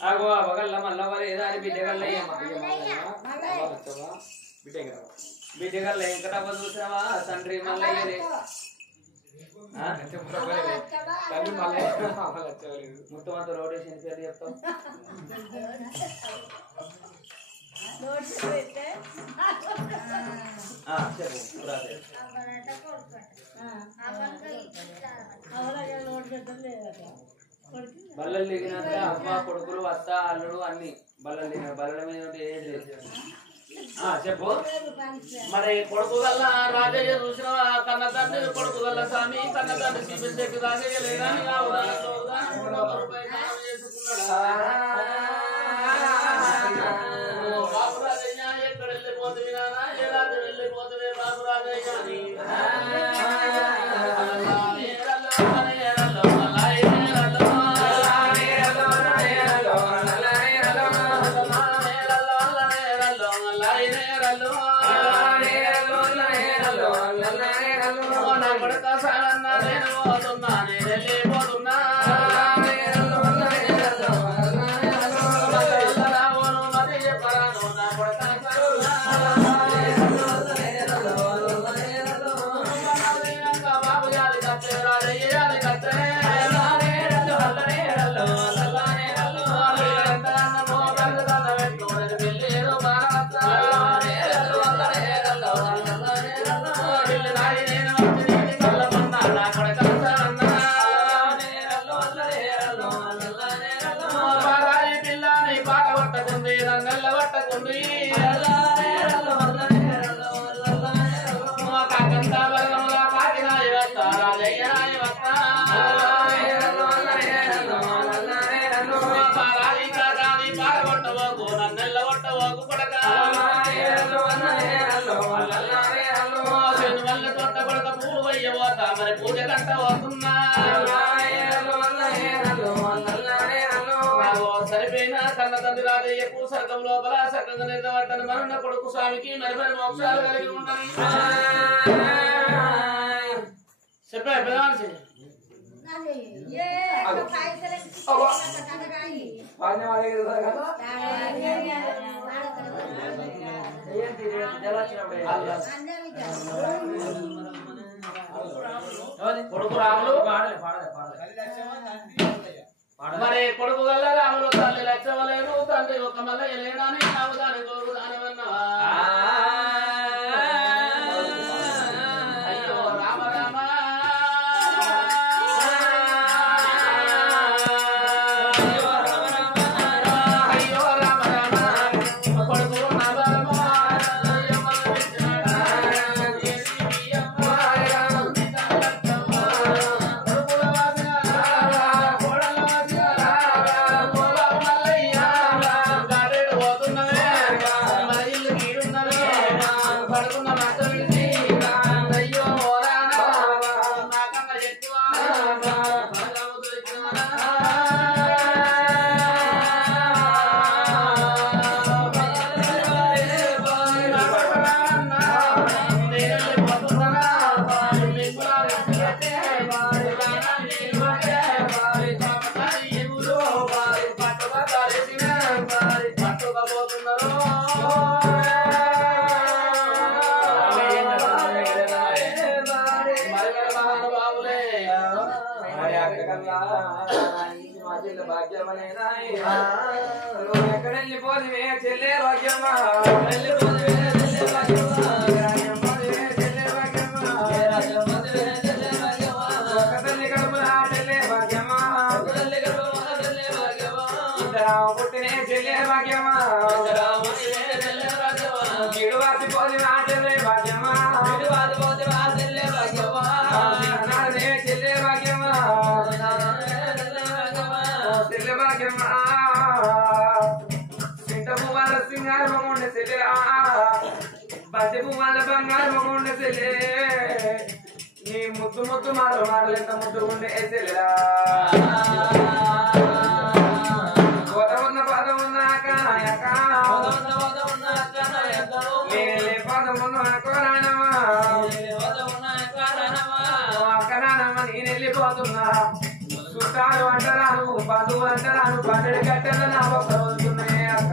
ఆగో అవగల్ల మల్లవరే దాని బిడ్డగల్ల బిడ్డగల్ల వెంకటప్ప చూసావా తండ్రి మల్లయ్యరే మొత్తం అంతా రోటేషన్ పేరు చెప్తాం బల్లలు దిగినాక అమ్మ కొడుకులు అత్త అల్లుడు అన్ని బల్లలు దిగిన బల్లల మీద ఏది చెప్పు మరి కొడుకు వల్ల రాజయ్య చూసిన కన్న తండ్రి కొడుకు వల్ల స్వామి కన్న తండ్రి సిబిల్ చెట్టు రాజయ్య లేదా బాబు రాజయ్య ఎక్కడ వెళ్ళిపోతుంది నానా ఏ రాజు వెళ్ళిపోతుంది బాబు రాజయ్య పోతున్నా కాకంతా బలగములా కాకినాయ వత్త రాజయ్యనాయ వత్త పారాలి కాకాని పారగొట్టవోకు నన్నెల్ల కొట్టవోకు కొడక వల్ల తోట కొడక పూలు వయ్యవోత మరి పూజ కట్ట పోతున్నా సరిపోయిన కన్న తండ్రి రాజయ్యకు సర్గం లోపల సర్గంగా నిలబడ్డను మరున్న కొడుకు స్వామికి మరి మరి మోక్షాలు కలిగి ఉంటాను చెప్పా పెద్దవాళ్ళు కొడుకు రాములు మరి కొడుకు గల్ల రాములు తల్లి లక్షవలేను తండ్రి ఒక మల్ల ఎలేనాని నావుదాని గోరు దానవన్నవా అయ్యో రామ రామ అయ్యో రామ రామ కొడుకు నవరమ ఎక్కడ వెళ్ళిపోతే చెల్లే భాగ్యమ్మా తల్లి కడుపుల చెల్లే భాగ్యమ్మా పుట్టినే చెల్లే భాగ్యమ్మా గిడువాసి పోతే చెల్లే భాగ్యమ్మా చెల్లే భాగ్యమ్మా చెల్లె భాగ్యమ్మా సింట పువ్వాల సింగార మగుండ చెల్లె బతి పువ్వాల బంగారు మగుండ చెల్లె నీ ముద్దు ముద్దు మాటలు ఎంత ముద్దు ఉండే చెల్లెలా కొద ఉన్న పద ఉన్న పదం ఉన్న కోరానమ్మా అక్కడానమ్మ నేను వెళ్ళిపోతున్నా చుట్టాలు అంటరాను బంధువులు అంటరాను పన్నెడు గట్టలు నా ఒక్క రోజున్నాయి అక్క